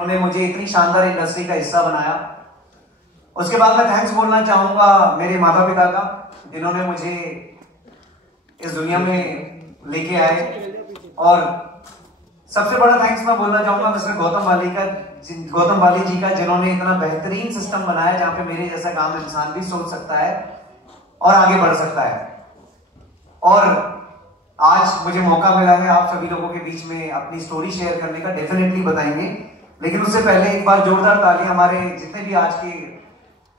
उन्होंने मुझे इतनी शानदार इंडस्ट्री का हिस्सा बनाया। उसके बाद मैं थैंक्स बोलना चाहूंगा मेरे माता पिता का, जिन्होंने मुझे इस दुनिया में लेके आए। और सबसे बड़ा थैंक्स मैं बोलना चाहूंगा मिस्टर गौतम वाली जी का, जिन्होंने इतना बेहतरीन सिस्टम बनाया जहां पे मेरे जैसा काम इंसान भी सोच सकता है और आगे बढ़ सकता है। और आज मुझे मौका मिला है आप सभी लोगों के बीच में अपनी स्टोरी शेयर करने का, डेफिनेटली बताएंगे। लेकिन उससे पहले एक बार जोरदार ताली हमारे जितने भी आज के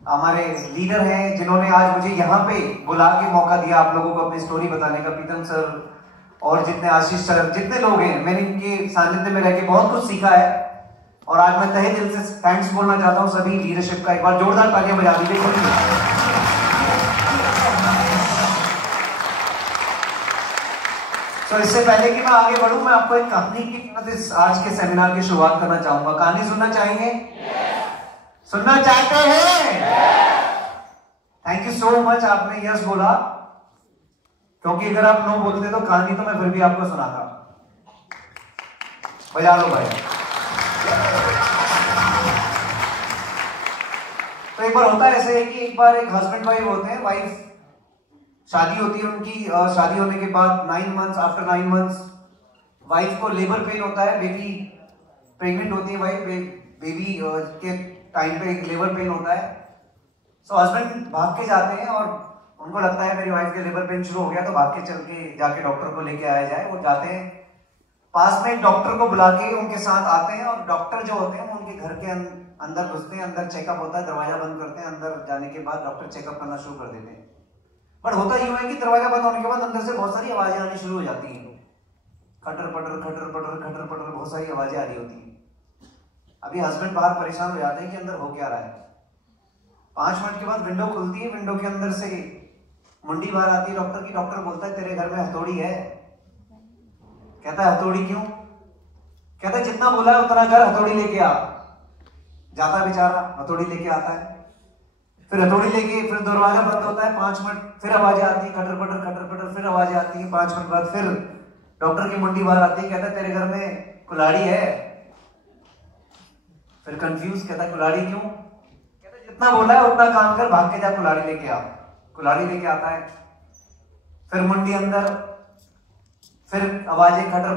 हमारे लीडर हैं, जिन्होंने आज मुझे यहाँ पे बुला के मौका दिया आप लोगों को अपनी स्टोरी बताने का। प्रीतम सर और जितने आशीष सर, जितने लोग हैं, मैंने इनके सानिध्य में रह के बहुत कुछ सीखा है। और आज मैं तहे दिल से थैंक्स बोलना चाहता हूँ सभी लीडरशिप का। एक बार जोरदार तालियां बजा दीजिए। तो इससे पहले कि मैं आगे बढ़ूं, मैं आपको एक कहानी की इस आज के सेमिनार की शुरुआत करना चाहूंगा। कहानी सुनना चाहेंगे? सुनना चाहते हैं? थैंक यू सो मच, आपने यस बोला, क्योंकि अगर आप नो बोलते तो कहानी तो मैं फिर भी आपको सुनाता। बजा लो भाई। तो एक बार होता है ऐसे कि एक बार एक हस्बैंड वाइफ होते हैं, वाइफ शादी होती है उनकी, शादी होने के बाद 9 मंथ्स, आफ्टर 9 मंथ्स वाइफ को लेबर पेन होता है, बेबी प्रेग्नेंट होती है वाइफ, बेबी के टाइम पे एक लेबर पेन होता है। सो हस्बैंड भाग के जाते हैं और उनको लगता है मेरी वाइफ के लेबर पेन शुरू हो गया, तो भाग के चल के जाके डॉक्टर को लेके आया जाए। वो जाते हैं, पास में एक डॉक्टर को बुला के उनके साथ आते हैं, और डॉक्टर जो होते हैं वो उनके घर के अंदर घुसते हैं, अंदर चेकअप होता है, दरवाजा बंद करते हैं। अंदर जाने के बाद डॉक्टर चेकअप करना शुरू कर देते हैं। बट होता यूं है कि दरवाजा बंद होने के बाद अंदर से बहुत सारी आवाजें आनी शुरू हो जाती हैं, खटर पटर खटर पटर खटर पटर, बहुत सारी आवाजें आ रही होती हैं। अभी हस्बैंड बाहर परेशान हो जाते हैं कि अंदर हो क्या रहा है। 5 मिनट के बाद विंडो खुलती है, विंडो के अंदर से मुंडी बाहर आती है डॉक्टर की। डॉक्टर बोलता है तेरे घर में हथौड़ी है? कहता है हथौड़ी क्यों? कहता है जितना बोला है उतना कर, हथौड़ी लेके आ। जाता बेचारा, हथौड़ी लेके आता है, फिर हथौड़ी लेके, फिर दरवाजा बंद होता है। 5 मिनट, फिर आवाजें आती है खटर पटर, फिर आवाजें आती है। 5 मिनट बाद फिर डॉक्टर की मुंडी बाहर आती है, कहता है तेरे घर में कुल्हाड़ी है? फिर कंफ्यूज, कहता है कुल्हाड़ी क्यों? कहता है जितना बोला है उतना काम कर, भाग के जा कुल्हाड़ी लेके आ। कुल्हाड़ी लेके आता है, फिर मुंडी अंदर, फिर आवाजें खटर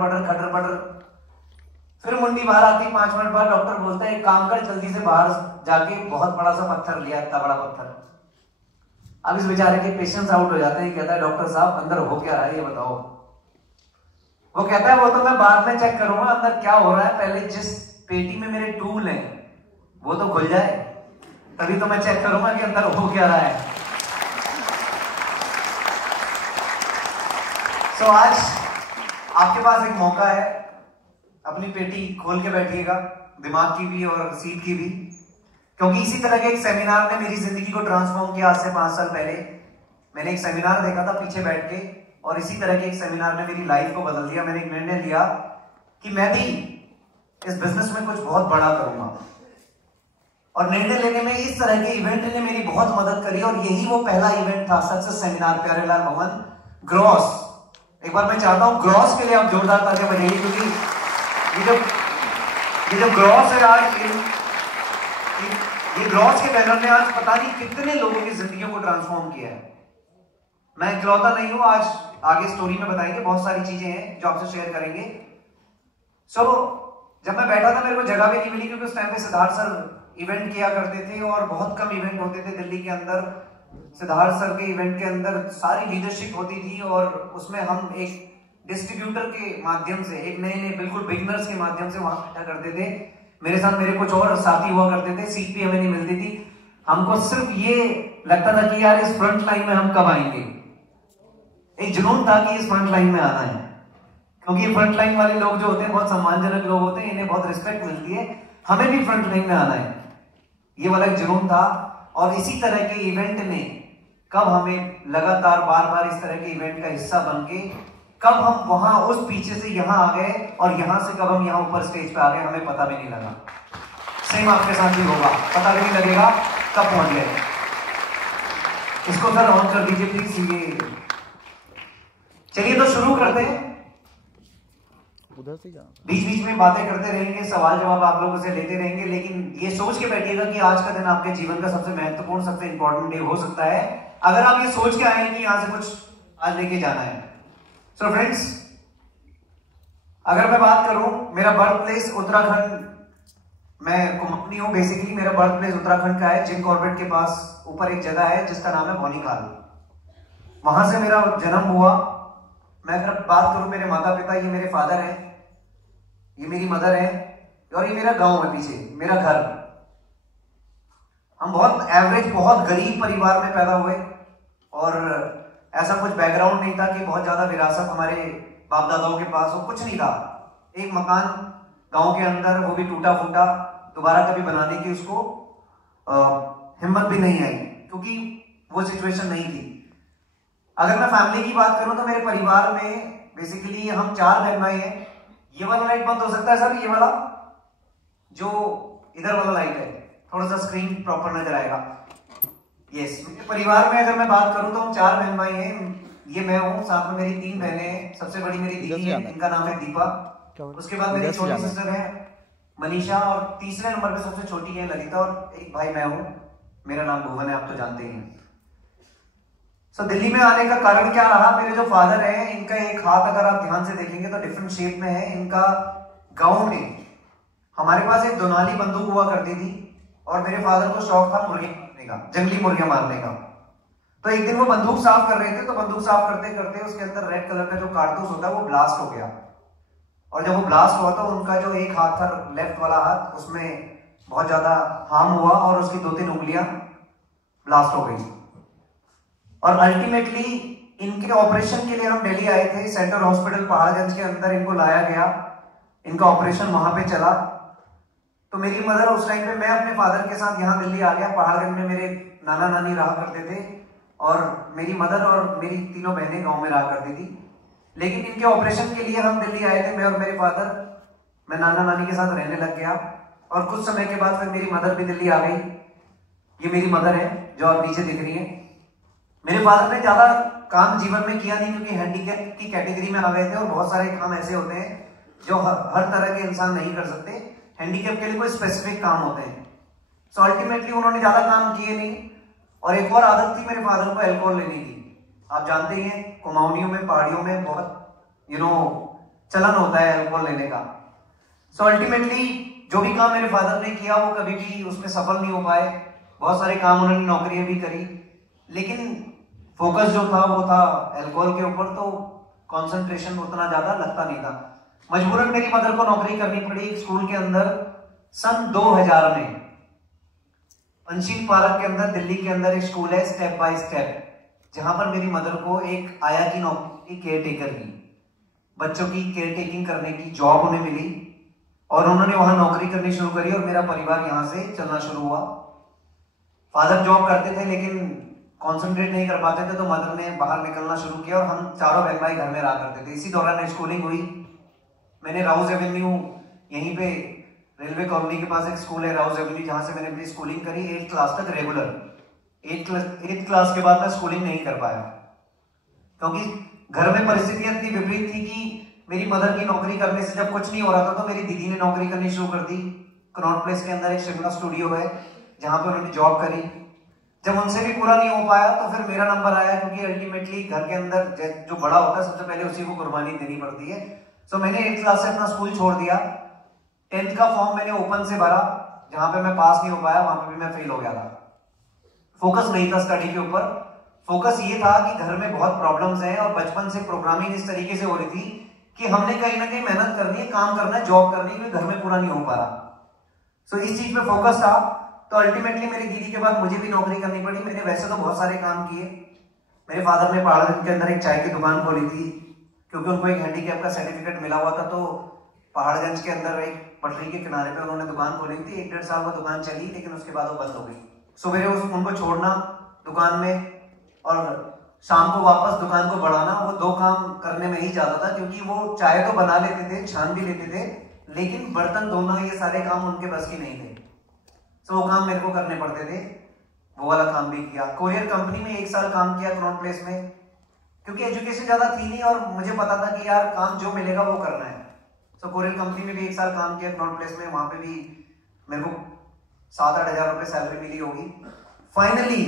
पटर, फिर मुंडी बाहर आती है। 5 मिनट बाद डॉक्टर बोलता है एक काम कर, जल्दी से बाहर जाके बहुत बड़ा सा पत्थर लिया, इतना बड़ा पत्थर। अब इस बेचारे के पेशेंस आउट हो जाते हैं, कहता है डॉक्टर साहब अंदर हो क्या रहा है ये बताओ। वो कहता है वो तो मैं बाद में चेक करूंगा अंदर क्या हो रहा है, पहले जिस पेटी में मेरे टूल हैं वो तो खुल जाए, तभी तो मैं चेक करूंगा कि अंदर हो क्या रहा है। सो आज आपके पास एक मौका है, अपनी पेटी खोल के बैठिएगा, दिमाग की भी और सीट की भी, क्योंकि इसी तरह के एक सेमिनार ने मेरी जिंदगी को ट्रांसफॉर्म किया। आज से 5 साल पहले मैंने एक सेमिनार देखा था पीछे बैठ के, और इसी तरह के एक सेमिनार ने मेरी लाइफ को बदल दिया। मैंने एक निर्णय लिया कि मैं भी इस बिजनेस में कुछ बहुत बड़ा करूंगा, और निर्णय लेने में इस तरह के इवेंट ने मेरी बहुत मदद करी। और यही वो पहला इवेंट था, सक्सेस सेमिनार प्यारेलाल भवन ग्रॉस। एक बार मैं चाहता हूं ग्रॉस के लिए आप जोरदार तालियां बजाइए, क्योंकि ये जो ग्रॉस है आज, ये ग्रॉस के बैनर ने आज पता नहीं कितने लोगों की जिंदगियों को ट्रांसफॉर्म किया है। मैं इकलौता नहीं हूं, आज आगे स्टोरी में बताएंगे, बहुत सारी चीजें हैं जो आपसे शेयर करेंगे। सो जब मैं बैठा था मेरे को जगह भी नहीं मिली, क्योंकि उस टाइम पे सिद्धार्थ सर इवेंट किया करते थे और बहुत कम इवेंट होते थे दिल्ली के अंदर। सिद्धार्थ सर के इवेंट के अंदर सारी लीडरशिप होती थी, और उसमें हम एक डिस्ट्रीब्यूटर के माध्यम से, एक नए बिल्कुल बिगिनर्स के माध्यम से वहां बैठा करते थे। मेरे साथ मेरे कुछ और साथी हुआ करते थे, सीट भी हमें नहीं मिलती थी। हमको सिर्फ ये लगता था कि यार इस फ्रंट लाइन में हम कब आएंगे। एक जुनून था कि इस फ्रंट लाइन में आना है, क्योंकि फ्रंट लाइन वाले लोग जो होते हैं बहुत सम्मानजनक लोग होते हैं, इन्हें बहुत रिस्पेक्ट मिलती है, हमें भी फ्रंट लाइन में आना है, ये वाला एक जुनून था। और इसी तरह के इवेंट ने कब हमें लगातार बार बार इस तरह के इवेंट का हिस्सा बन के कब हम वहां उस पीछे से यहां आ गए, और यहां से कब हम यहां ऊपर स्टेज पे आ गए, हमें पता भी नहीं लगा। सेम आपके साथ भी होगा, पता भी नहीं लगेगा कब पहुंच गए। इसको सर ऑन कर दीजिए प्लीज। ये चलिए तो शुरू करते हैं। उधर से जाना। बीच बीच में बातें करते रहेंगे, सवाल जवाब आप लोगों से लेते रहेंगे, लेकिन ये सोच के बैठिएगा कि आज का दिन आपके जीवन का सबसे महत्वपूर्ण, सबसे इंपॉर्टेंट डे हो सकता है अगर आप ये सोच के आए कि यहां से कुछ आज लेके जाना है। सो फ्रेंड्स, अगर मैं बात करूं, मेरा बर्थ प्लेस उत्तराखंड, मैं कुमाऊनी हूं बेसिकली, मेरा बर्थ प्लेस उत्तराखंड का है। जिम कॉर्बेट के पास ऊपर एक जगह है जिसका नाम है भौनीखाल, वहां से मेरा जन्म हुआ। मैं अगर बात करूं मेरे माता पिता, ये मेरे फादर हैं, ये मेरी मदर है, और ये मेरा गांव है पीछे, मेरा घर। हम बहुत एवरेज, बहुत गरीब परिवार में पैदा हुए, और ऐसा कुछ बैकग्राउंड नहीं था कि बहुत ज्यादा विरासत हमारे बाप दादाओं के पास हो, कुछ नहीं था। एक मकान गांव के अंदर, वो भी टूटा फूटा, दोबारा कभी बनाने की उसको हिम्मत भी नहीं आई, क्योंकि वो सिचुएशन नहीं थी। अगर मैं फैमिली की बात करूं तो मेरे परिवार में बेसिकली हम 4 बहन भाई हैं। ये वाला लाइट बंद हो सकता है सर, ये वाला जो इधर वाला लाइट है, थोड़ा सा स्क्रीन प्रॉपर नजर आएगा। यस, मेरे परिवार में अगर मैं बात करूं तो हम 4 बहन भाई हैं। ये मैं हूं, साथ में मेरी 3 बहनें हैं। सबसे बड़ी मेरी दीदी है, इनका नाम है दीपा। उसके बाद मेरी छोटी सिस्टर है मनीषा, और तीसरे नंबर पे सबसे छोटी है ललिता, और एक भाई मैं हूं, मेरा नाम भुवन है, आप तो जानते ही हैं। दिल्ली में आने का कारण क्या रहा? मेरे जो फादर हैं, इनका एक हाथ अगर आप ध्यान से देखेंगे तो डिफरेंट शेप में है। इनका गांव में हमारे पास एक दोनाली बंदूक हुआ करती थी, और मेरे फादर को शौक था मुर्गे मारने का, जंगली मुर्गे मारने का। तो एक दिन वो बंदूक साफ कर रहे थे, तो बंदूक साफ करते करते उसके अंदर रेड कलर का जो कारतूस होता है वो ब्लास्ट हो गया, और जब वो ब्लास्ट हुआ तो उनका जो एक हाथ था, लेफ्ट वाला हाथ, उसमें बहुत ज्यादा हार्म हुआ, और उसकी 2-3 उंगलियां ब्लास्ट हो गई। और अल्टीमेटली इनके ऑपरेशन के लिए हम दिल्ली आए थे, सेंट्रल हॉस्पिटल पहाड़गंज के अंदर इनको लाया गया, इनका ऑपरेशन वहां पे चला। तो मेरी मदर उस टाइम पे, मैं अपने फादर के साथ यहाँ दिल्ली आ गया। पहाड़गंज में मेरे नाना नानी रहा करते थे, और मेरी मदर और मेरी तीनों बहनें गांव में रहा करती थी। लेकिन इनके ऑपरेशन के लिए हम दिल्ली आए थे, मैं और मेरे फादर। मैं नाना नानी के साथ रहने लग गया, और कुछ समय के बाद फिर मेरी मदर भी दिल्ली आ गई। ये मेरी मदर है जो आप नीचे दिख रही है। मेरे फादर ने ज्यादा काम जीवन में किया नहीं, क्योंकि हैंडीकैप की कैटेगरी में आ गए थे, और बहुत सारे काम ऐसे होते हैं जो हर तरह के इंसान नहीं कर सकते। हैंडीकैप के लिए कोई स्पेसिफिक काम होते हैं। सो अल्टीमेटली उन्होंने ज्यादा काम किए नहीं। और एक और आदत थी मेरे फादर को, अल्कोहल लेने की। आप जानते ही हैं, कुमाऊनियों में, पहाड़ियों में बहुत चलन होता है अल्कोहल लेने का। सो अल्टीमेटली जो भी काम मेरे फादर ने किया वो कभी भी उसमें सफल नहीं हो पाए। बहुत सारे काम उन्होंने, नौकरियां भी करी, लेकिन फोकस जो था वो था अल्कोहल के ऊपर, तो कंसंट्रेशन उतना ज्यादा लगता नहीं था। मजबूरन मेरी मदर को नौकरी करनी पड़ी एक स्कूल के अंदर। सन 2000 में पंचशील पार्क के अंदर, दिल्ली के अंदर एक स्कूल है, स्टेप बाय स्टेप, जहां पर मेरी मदर को एक आया की नौकरी, केयर टेकर की, बच्चों की केयर टेकिंग करने की जॉब उन्हें मिली, और उन्होंने वहां नौकरी करनी शुरू करी, और मेरा परिवार यहां से चलना शुरू हुआ। फादर जॉब करते थे लेकिन कॉन्सेंट्रेट नहीं कर पाते थे, तो मदर ने बाहर निकलना शुरू किया, और हम चारों बहन भाई घर में रहा करते थे। इसी दौरान स्कूलिंग हुई। मैंने राउज एवेन्यू, यहीं पे रेलवे कॉलोनी के पास एक स्कूल है राउज एवेन्यू, जहां से मैंने अपनी स्कूलिंग करी 8th क्लास तक रेगुलर। 8th क्लास के बाद मैं स्कूलिंग नहीं कर पाया, क्योंकि घर में परिस्थितियां इतनी विपरीत थी कि मेरी मदर की नौकरी करने से जब कुछ नहीं हो रहा था, तो मेरी दीदी ने नौकरी करनी शुरू कर दी। कनॉट प्लेस के अंदर एक शिमला स्टूडियो है, जहां पे उन्होंने जॉब करी। जब उनसे भी पूरा नहीं हो पाया तो फिर मेरा नंबर आया, क्योंकि अल्टीमेटली घर के अंदर जो बड़ा होता है सबसे पहले उसी को कुर्बानी देनी पड़ती है। सो मैंने 8th क्लास से अपना स्कूल छोड़ दिया। 10th का फॉर्म मैंने ओपन से भरा, जहां पे मैं पास नहीं हो पाया, वहां पे भी मैं फेल हो गया था। फोकस नहीं था स्टडी के ऊपर। फोकस ये था कि घर में बहुत प्रॉब्लम्स हैं, और बचपन से प्रोग्रामिंग इस तरीके से हो रही थी कि हमने कहीं ना कहीं मेहनत करनी है, काम करना है, जॉब करनी है, घर में पूरा नहीं हो पा रहा। सो इस चीज पे फोकस था। तो अल्टीमेटली मेरी दीदी के बाद मुझे भी नौकरी करनी पड़ी। मैंने वैसे तो बहुत सारे काम किए। मेरे फादर ने पहाड़गंज के अंदर एक चाय की दुकान खोली थी, क्योंकि उनको एक हैंडीकैप का सर्टिफिकेट मिला हुआ था। तो पहाड़गंज के अंदर एक पटरी के किनारे पे उन्होंने दुकान खोली थी। 1-1.5 साल वो दुकान चली, लेकिन उसके बाद वो बंद हो गई। सुबह उनको छोड़ना दुकान में, और शाम को वापस दुकान को बढ़ाना, वो 2 काम करने में ही जाता था, क्योंकि वो चाय तो बना लेते थे, छान भी लेते थे, लेकिन बर्तन धोना, ये सारे काम उनके बस की नहीं थे। तो वो काम मेरे को करने पड़ते थे। वो वाला काम भी किया। कोरियर कंपनी में 1 साल काम किया कनॉट प्लेस में, क्योंकि एजुकेशन ज्यादा थी नहीं, और मुझे पता था कि यार काम जो मिलेगा वो करना है। सो कोरियर कंपनी में भी 1 साल काम किया क्राउन प्लेस में, वहां पे भी मेरे को 7-8 हजार रुपए सैलरी मिली होगी। फाइनली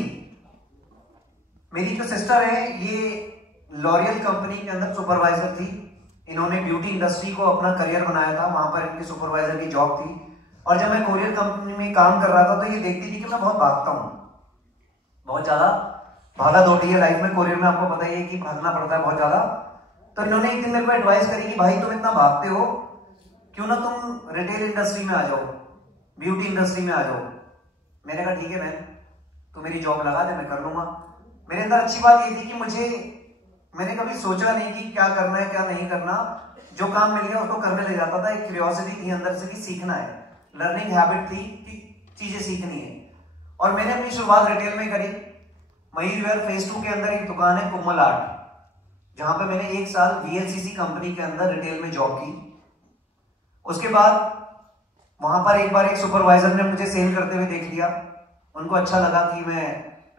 मेरी जो सिस्टर है ये लॉरियल कंपनी के अंदर सुपरवाइजर थी। इन्होंने ब्यूटी इंडस्ट्री को अपना करियर बनाया था, वहां पर इनकी सुपरवाइजर की जॉब थी। और जब मैं कोरियर कंपनी में काम कर रहा था तो ये देखती थी कि मैं बहुत भागता हूँ, बहुत ज्यादा भागा दौड़ी है लाइफ में। कोरियर में आपको पता ही है कि भागना पड़ता है बहुत ज्यादा। तो इन्होंने एक दिन मेरे को एडवाइस करी कि भाई तुम इतना भागते हो, क्यों ना तुम रिटेल इंडस्ट्री में आ जाओ, ब्यूटी इंडस्ट्री में आ जाओ। मैंने कहा ठीक है बहन, तू मेरी जॉब लगा दे, मैं कर लूंगा। मेरे अंदर अच्छी बात ये थी कि मैंने कभी सोचा नहीं कि क्या करना है क्या नहीं करना, जो काम मिल गया उसको करने ले जाता था। एक क्यूरियोसिटी थी अंदर से कि सीखना है, लर्निंग हैबिट थी कि चीजें सीखनी है। और मैंने अपनी शुरुआत रिटेल में करी। मयूर विहार फेज 2 के अंदर एक दुकान है कोमल आर्ट, जहां पे मैंने 1 साल VLCC कंपनी के अंदर रिटेल में जॉब की। उसके बाद वहां पर एक बार एक सुपरवाइजर ने मुझे सेल करते हुए देख लिया। उनको अच्छा लगा कि मैं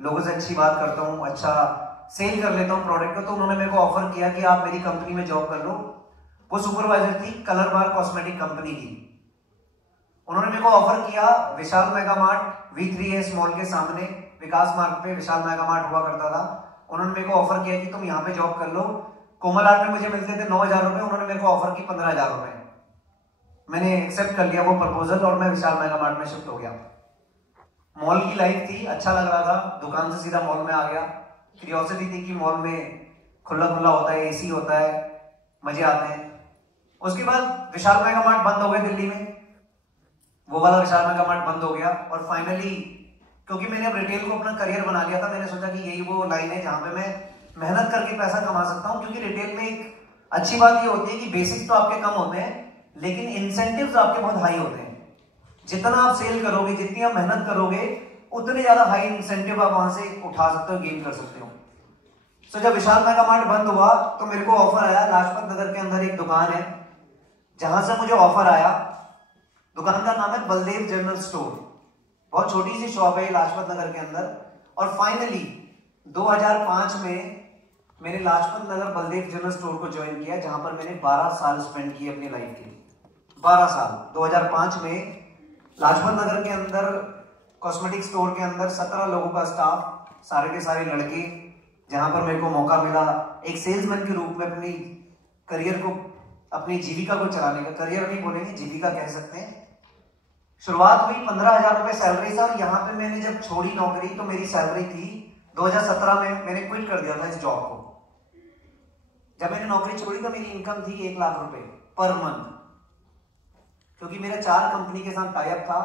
लोगों से अच्छी बात करता हूँ, अच्छा सेल कर लेता हूँ प्रोडक्ट को, तो उन्होंने मेरे को ऑफर किया कि आप मेरी कंपनी में जॉब कर लो। वो सुपरवाइजर थी कलर बार कॉस्मेटिक कंपनी की। उन्होंने मेरे को ऑफर किया विशाल मेगा मार्ट V3S मॉल के सामने विकास मार्ग पे विशाल मेगा मार्ट हुआ करता था। उन्होंने मेरे को ऑफर किया कि तुम यहाँ पे जॉब कर लो। कोमल आर्ट में मुझे मिलते थे 9,000 रुपए, उन्होंने मेरे को ऑफर की 15,000 रुपए। मैंने एक्सेप्ट कर लिया वो प्रपोजल और मैं विशाल मेगा मार्ट में शिफ्ट हो गया। मॉल की लाइफ थी, अच्छा लग रहा था, दुकान से सीधा मॉल में आ गया। क्यूरियोसिटी थी कि मॉल में खुला खुला होता है, AC होता है, मजे आते हैं। उसके बाद विशाल मेगा मार्ट बंद हो गए दिल्ली में, वो वाला विशाल मेगा मार्ट बंद हो गया। और फाइनली क्योंकि मैंने अब रिटेल को अपना करियर बना लिया था, मैंने सोचा कि यही वो लाइन है जहां पे मैं मेहनत करके पैसा कमा सकता हूं। क्योंकि रिटेल में एक अच्छी बात ये होती है कि बेसिक्स तो आपके कम होते हैं, लेकिन इंसेंटिव्स आपके बहुत हाई होते हैं। जितना आप सेल करोगे, जितनी आप मेहनत करोगे, उतने ज्यादा हाई इंसेंटिव आप वहां से उठा सकते हो, गेन कर सकते हो। तो जब विशाल मेगा मार्ट बंद हुआ तो मेरे को ऑफर आया, लाजपत नगर के अंदर एक दुकान है जहां से मुझे ऑफर आया। दुकान का नाम है बलदेव जनरल स्टोर, बहुत छोटी सी शॉप है लाजपत नगर के अंदर। और फाइनली 2005 में मैंने लाजपत नगर बलदेव जनरल स्टोर को ज्वाइन किया, जहां पर मैंने 12 साल स्पेंड किए अपनी लाइफ के। 12 साल 2005 में लाजपत नगर के अंदर कॉस्मेटिक स्टोर के अंदर 17 लोगों का स्टाफ, सारे के सारे लड़के, जहां पर मेरे को मौका मिला एक सेल्समैन के रूप में अपनी करियर को, अपनी जीविका को चलाने का। करियर नहीं बोलेंगे, जीविका कह सकते हैं। शुरुआत हुई 15,000 रुपए सैलरी से। और यहाँ पे मैंने जब छोड़ी नौकरी तो मेरी सैलरी थी 2017 में मैंने क्विट कर दिया था इस जॉब को। जब मैंने नौकरी छोड़ी तो मेरी इनकम थी 1 लाख रुपए पर मंथ, क्योंकि मेरा 4 कंपनी के साथ टाई अप था,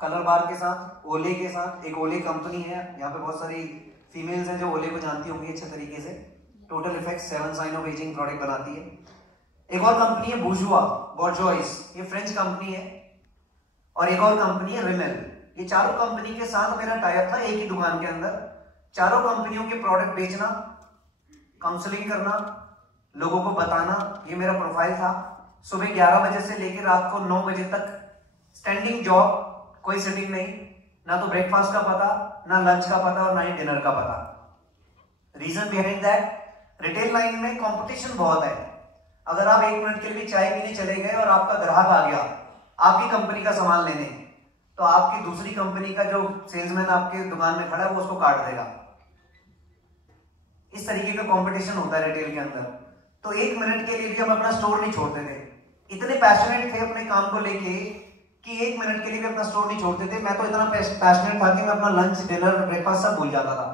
कलर बार के साथ, ओले के साथ। एक ओले कंपनी है, यहाँ पे बहुत सारी फीमेल्स हैं जो ओले को जानती होंगी अच्छे तरीके से। Total effect 7 sign of ageing product बनाती है। एक और कंपनी है बुर्जुआ बॉर्जोइस, ये फ्रेंच कंपनी है। और एक और कंपनी है रिमेल। ये चारों कंपनी के साथ मेरा टाई अप था एक ही दुकान के अंदर। चारों कंपनियों के प्रोडक्ट बेचना, काउंसलिंग करना, लोगों को बताना, ये मेरा प्रोफाइल था। सुबह 11 बजे से लेकर रात को 9 बजे तक स्टैंडिंग जॉब, कोई सिटिंग नहीं, ना तो ब्रेकफास्ट का पता, ना लंच का पता और ना ही डिनर का पता। Reason behind that, retail line में कंपटीशन बहुत है। अगर आप 1 मिनट के लिए चाय पीने चले गए और आपका ग्राहक आ गया आपकी कंपनी का सामान लेने, तो आपकी दूसरी कंपनी का जो सेल्समैन आपके दुकान में खड़ा है वो उसको काट देगा। इस तरीके का कंपटीशन होता है रिटेल के अंदर। तो 1 मिनट के लिए भी हम अपना स्टोर नहीं छोड़ते थे। इतने पैशनेट थे अपने काम को लेके कि 1 मिनट के लिए भी अपना स्टोर नहीं छोड़ते थे। मैं तो इतना पैशनेट था कि मैं अपना लंच, डिनर, ब्रेकफास्ट सब भूल जाता था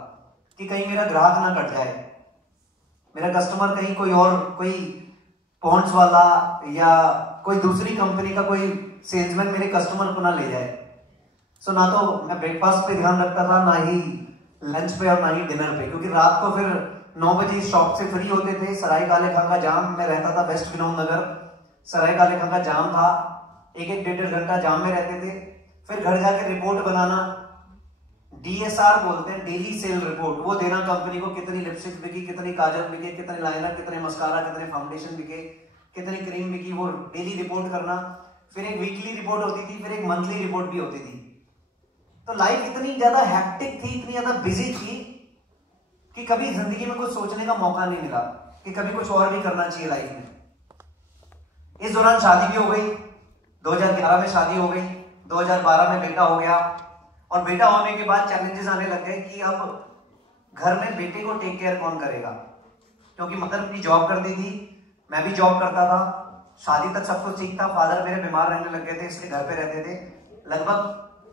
कि कहीं मेरा ग्राहक ना कट जाए, मेरा कस्टमर कहीं कोई और, कोई पॉन्ड्स वाला या कोई दूसरी कंपनी का कोई सेल्समैन मेरे कस्टमर को ना ले जाए। सो ना तो मैं ब्रेकफास्ट पे ध्यान रखता था, ना ही लंच पे और ना ही डिनर पे, क्योंकि रात को फिर 9 बजे शॉप से फ्री होते थे। सराय काले खां का जाम, मैं रहता था वेस्ट विनोद नगर, सराय काले खां का जाम था, 1-1, 1.5 घंटा जाम में रहते थे। फिर घर जाके रिपोर्ट बनाना, DSR बोलते हैं, डेली सेल रिपोर्ट, वो देना कंपनी को, कितनी लिपस्टिक बिकी, कितनी काजल बिके, कितने लाइनर, कितने मस्कारा, कितने फाउंडेशन बिके, कितनी क्रीम बिकी, वो डेली रिपोर्ट करना। फिर एक वीकली रिपोर्ट होती थी, फिर एक मंथली रिपोर्ट भी होती थी। तो लाइफ इतनी ज्यादा हैक्टिक थी, इतनी ज्यादा बिजी थी कि कभी जिंदगी में कुछ सोचने का मौका नहीं मिला कि कभी कुछ और भी करना चाहिए लाइफ में। इस दौरान शादी भी हो गई, 2011 में शादी हो गई, 2012 में बेटा हो गया। और बेटा होने के बाद चैलेंजेस आने लग गए कि अब घर में बेटे को टेक केयर कौन करेगा, क्योंकि मदर अपनी जॉब करती थी, मैं भी जॉब करता था, शादी तक सब कुछ ठीक था। फादर मेरे बीमार रहने लग गए थे, इसलिए घर पे रहते थे। लगभग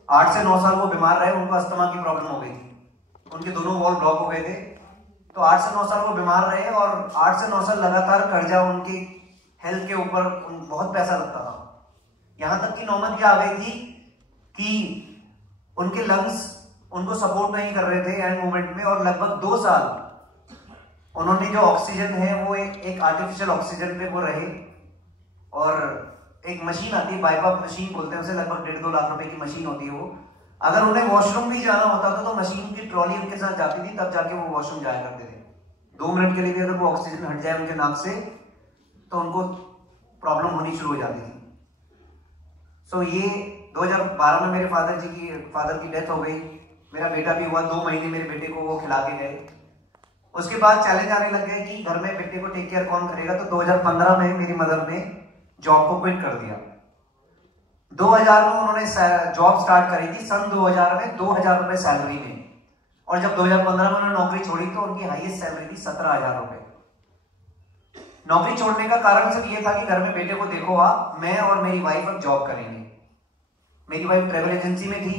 8 से 9 साल वो बीमार रहे, उनको अस्थमा की प्रॉब्लम हो गई थी, उनके दोनों वॉल ब्लॉक हो गए थे। तो 8 से 9 साल वो बीमार रहे और 8 से 9 साल लगातार कर्जा उनकी हेल्थ के ऊपर, बहुत पैसा लगता था। यहां तक की नौबत यह आ गई थी कि उनके लंग्स उनको सपोर्ट नहीं कर रहे थे एंड मोमेंट में, और लगभग 2 साल उन्होंने जो ऑक्सीजन है वो एक आर्टिफिशियल ऑक्सीजन पे वो रहे। और एक मशीन आती है, बाइपाप मशीन बोलते हैं उसे, लगभग 1.5-2 लाख रुपए की मशीन होती है वो। अगर उन्हें वॉशरूम भी जाना होता था तो मशीन की ट्रॉली उनके साथ जाती थी, तब जाके वो वॉशरूम जाया करते थे। 2 मिनट के लिए भी अगर वो ऑक्सीजन हट जाए उनके नाक से तो उनको प्रॉब्लम होनी शुरू हो जाती थी। सो ये 2012 में मेरे फादर की डेथ हो गई। मेरा बेटा भी हुआ, 2 महीने मेरे बेटे को वो खिला के गए। उसके बाद चैलेंज आने लग गए कि घर में बेटे को टेक केयर कौन करेगा। तो 2015 में मेरी मदर ने जॉब को क्विट कर दिया। 2000 में उन्होंने जॉब स्टार्ट करी थी, सन 2000 में 2000 रुपए सैलरी में। और जब 2015 में उन्होंने नौकरी छोड़ी तो उनकी हाईएस्ट सैलरी थी 17,000 रुपए। नौकरी छोड़ने का कारण सिर्फ ये था कि घर में बेटे को देखो आप, मैं और मेरी वाइफ अब जॉब करेंगे। मेरी वाइफ ट्रेवल एजेंसी में थी,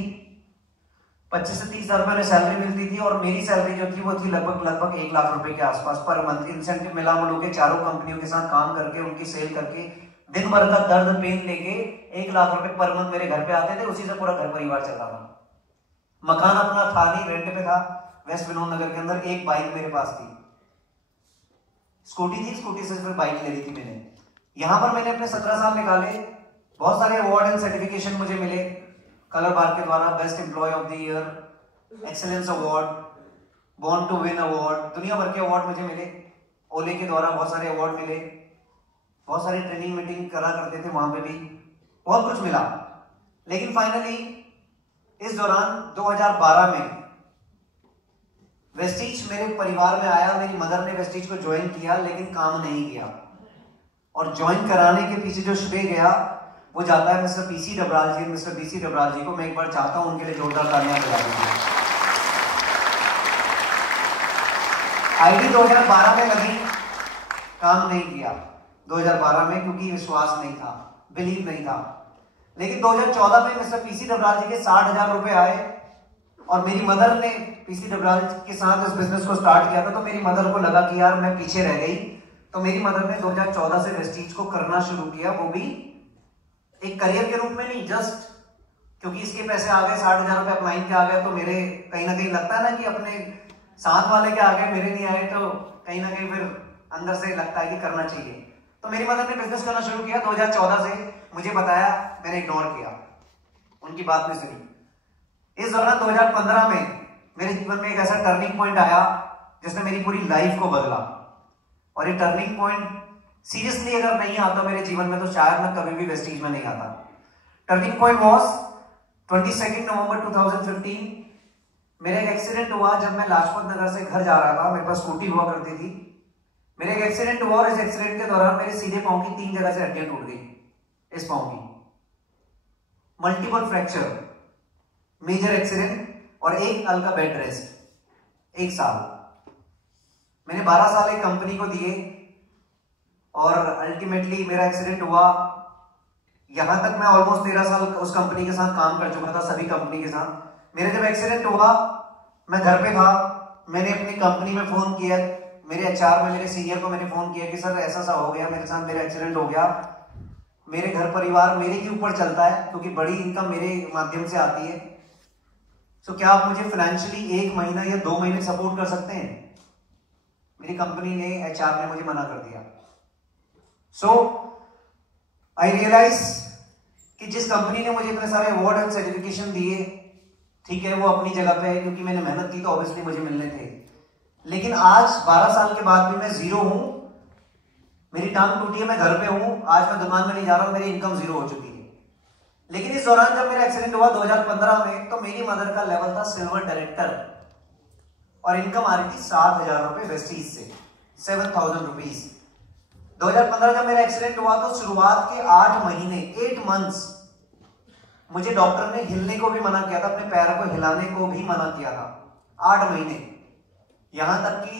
25 से 30 हजार रुपए सैलरी मिलती थी, और मेरी सैलरी जो थी वो थी लगभग 1 लाख रुपए के आसपास पर मंथ। इंसेंटिव मिला मिलू के चारों कंपनियों के साथ काम करके, उनकी सेल करके, दिन भर का दर्द पेन लेके 1 लाख रुपए पर मंथ मेरे घर पे आते थे। उसी से पूरा घर परिवार चलता था। मकान अपना था नहीं, रेंट पे था वेस्ट विनोद नगर के अंदर। एक बाइक मेरे पास थी, स्कूटी थी, स्कूटी से फिर बाइक ले ली थी मैंने। यहां पर मैंने अपने 17 साल निकाले, बहुत सारे अवार्ड एंड सर्टिफिकेशन मुझे मिले कलर बार के द्वारा, best employee of the year, excellence award, born to win award, दुनिया भर के अवार्ड मुझे मिले। ओले के द्वारा बहुत सारे अवार्ड मिले, बहुत सारी ट्रेनिंग मीटिंग करा करते थे वहां पे भी, बहुत कुछ मिला। लेकिन फाइनली इस दौरान 2012 में वेस्टीज मेरे परिवार में आया। मेरी मदर ने वेस्टीज को ज्वाइन किया लेकिन काम नहीं किया, और ज्वाइन कराने के पीछे जो श्रेय गया वो जाता है मिस्टर पीसी डबराल जी। मिस्टर पीसी डबराल जी को मैं एक बार चाहता हूं उनके लिए जोरदार तालियां बजा दीजिए। आईडी 2012 में लगी, काम नहीं किया 2012 में, क्योंकि विश्वास नहीं था, बिलीव नहीं था। लेकिन 2014 में मिस्टर पीसी डबराल जी के 60,000 रुपए आए, और मेरी मदर ने पीसी डबराल के साथ इस बिजनेस को स्टार्ट किया था। तो मेरी मदर को लगा कि यार मैं पीछे रह गई, तो मेरी मदर ने 2014 से वेस्टीज को करना शुरू किया, वो भी एक करियर के रूप में नहीं, जस्ट क्योंकि इसके पैसे आ गए, 60,000 रुपए अपलाइन के आ गए, तो मेरे कहीं ना कहीं लगता है ना कि अपने साथ वाले के आगे मेरे नहीं आए, तो कहीं ना कहीं फिर अंदर से लगता है कि करना चाहिए। तो मेरी मदर ने बिजनेस करना शुरू किया 2014 से। मुझे बताया, मैंने इग्नोर किया, उनकी बात नहीं सुनी। इस दौरान 2015 में मेरे जीवन में एक ऐसा टर्निंग पॉइंट आया जिसने मेरी पूरी लाइफ को बदला। और ये टर्निंग पॉइंट सीरियसली अगर नहीं आता मेरे जीवन में तो शायद मैं कभी भी वेस्टीज में नहीं आता। टर्निंग पॉइंट वाज 22 नवंबर 2015। मेरा एक एक्सीडेंट हुआ जब मैं लाजपत नगर से घर जा रहा था, मेरे पास स्कूटी हुआ करती थी। मेरे एक एक्सीडेंट हुआ और इस एक्सीडेंट के दौरान मेरे सीधे पांव की 3 जगह से हड्डियां टूट गई। इस पांव की मल्टीपल फ्रैक्चर, मेजर एक्सीडेंट, और एक साल का बेड रेस्ट। 1 साल मैंने 12 साल एक कंपनी को दिए, और अल्टीमेटली मेरा एक्सीडेंट हुआ। यहां तक मैं ऑलमोस्ट 13 साल उस कंपनी के साथ काम कर चुका था, सभी कंपनी के साथ। मेरा जब एक्सीडेंट हुआ मैं घर पे था, मैंने अपनी कंपनी में फोन किया, मेरे एचआर में मेरे सीनियर को मैंने फोन किया कि सर ऐसा सा हो गया मेरे साथ, मेरा एक्सीडेंट हो गया, मेरे घर परिवार मेरे के ऊपर चलता है क्योंकि बड़ी इनकम मेरे माध्यम से आती है, तो क्या आप मुझे फाइनेंशियली 1 महीना या 2 महीने सपोर्ट कर सकते हैं? मेरी कंपनी ने, एचआर ने मुझे मना कर दिया। सो आई रियलाइज कि जिस कंपनी ने मुझे इतने सारे अवार्ड एंड सर्टिफिकेशन दिए, ठीक है वो अपनी जगह पे है क्योंकि मैंने मेहनत की तो ऑब्वियसली मुझे मिलने थे, लेकिन आज 12 साल के बाद भी मैं जीरो हूं। मेरी टांग टूटी है, मैं घर पे हूं, आज मैं दुकान में नहीं जा रहा हूं, मेरी इनकम जीरो हो चुकी है। लेकिन इस दौरान जब मेरा एक्सीडेंट हुआ 2015 में, तो मेरी मदर का लेवल था सिल्वर डायरेक्टर, और इनकम आ रही थी 7,000 रुपए वेस्टीज से, 7,000 रुपीज। 2015 जब मेरा एक्सीडेंट हुआ तो शुरुआत के 8 महीने 8 मंथ्स मुझे डॉक्टर ने हिलने को भी मना किया था, अपने पैर को हिलाने को भी मना किया था। 8 महीने। यहां तक कि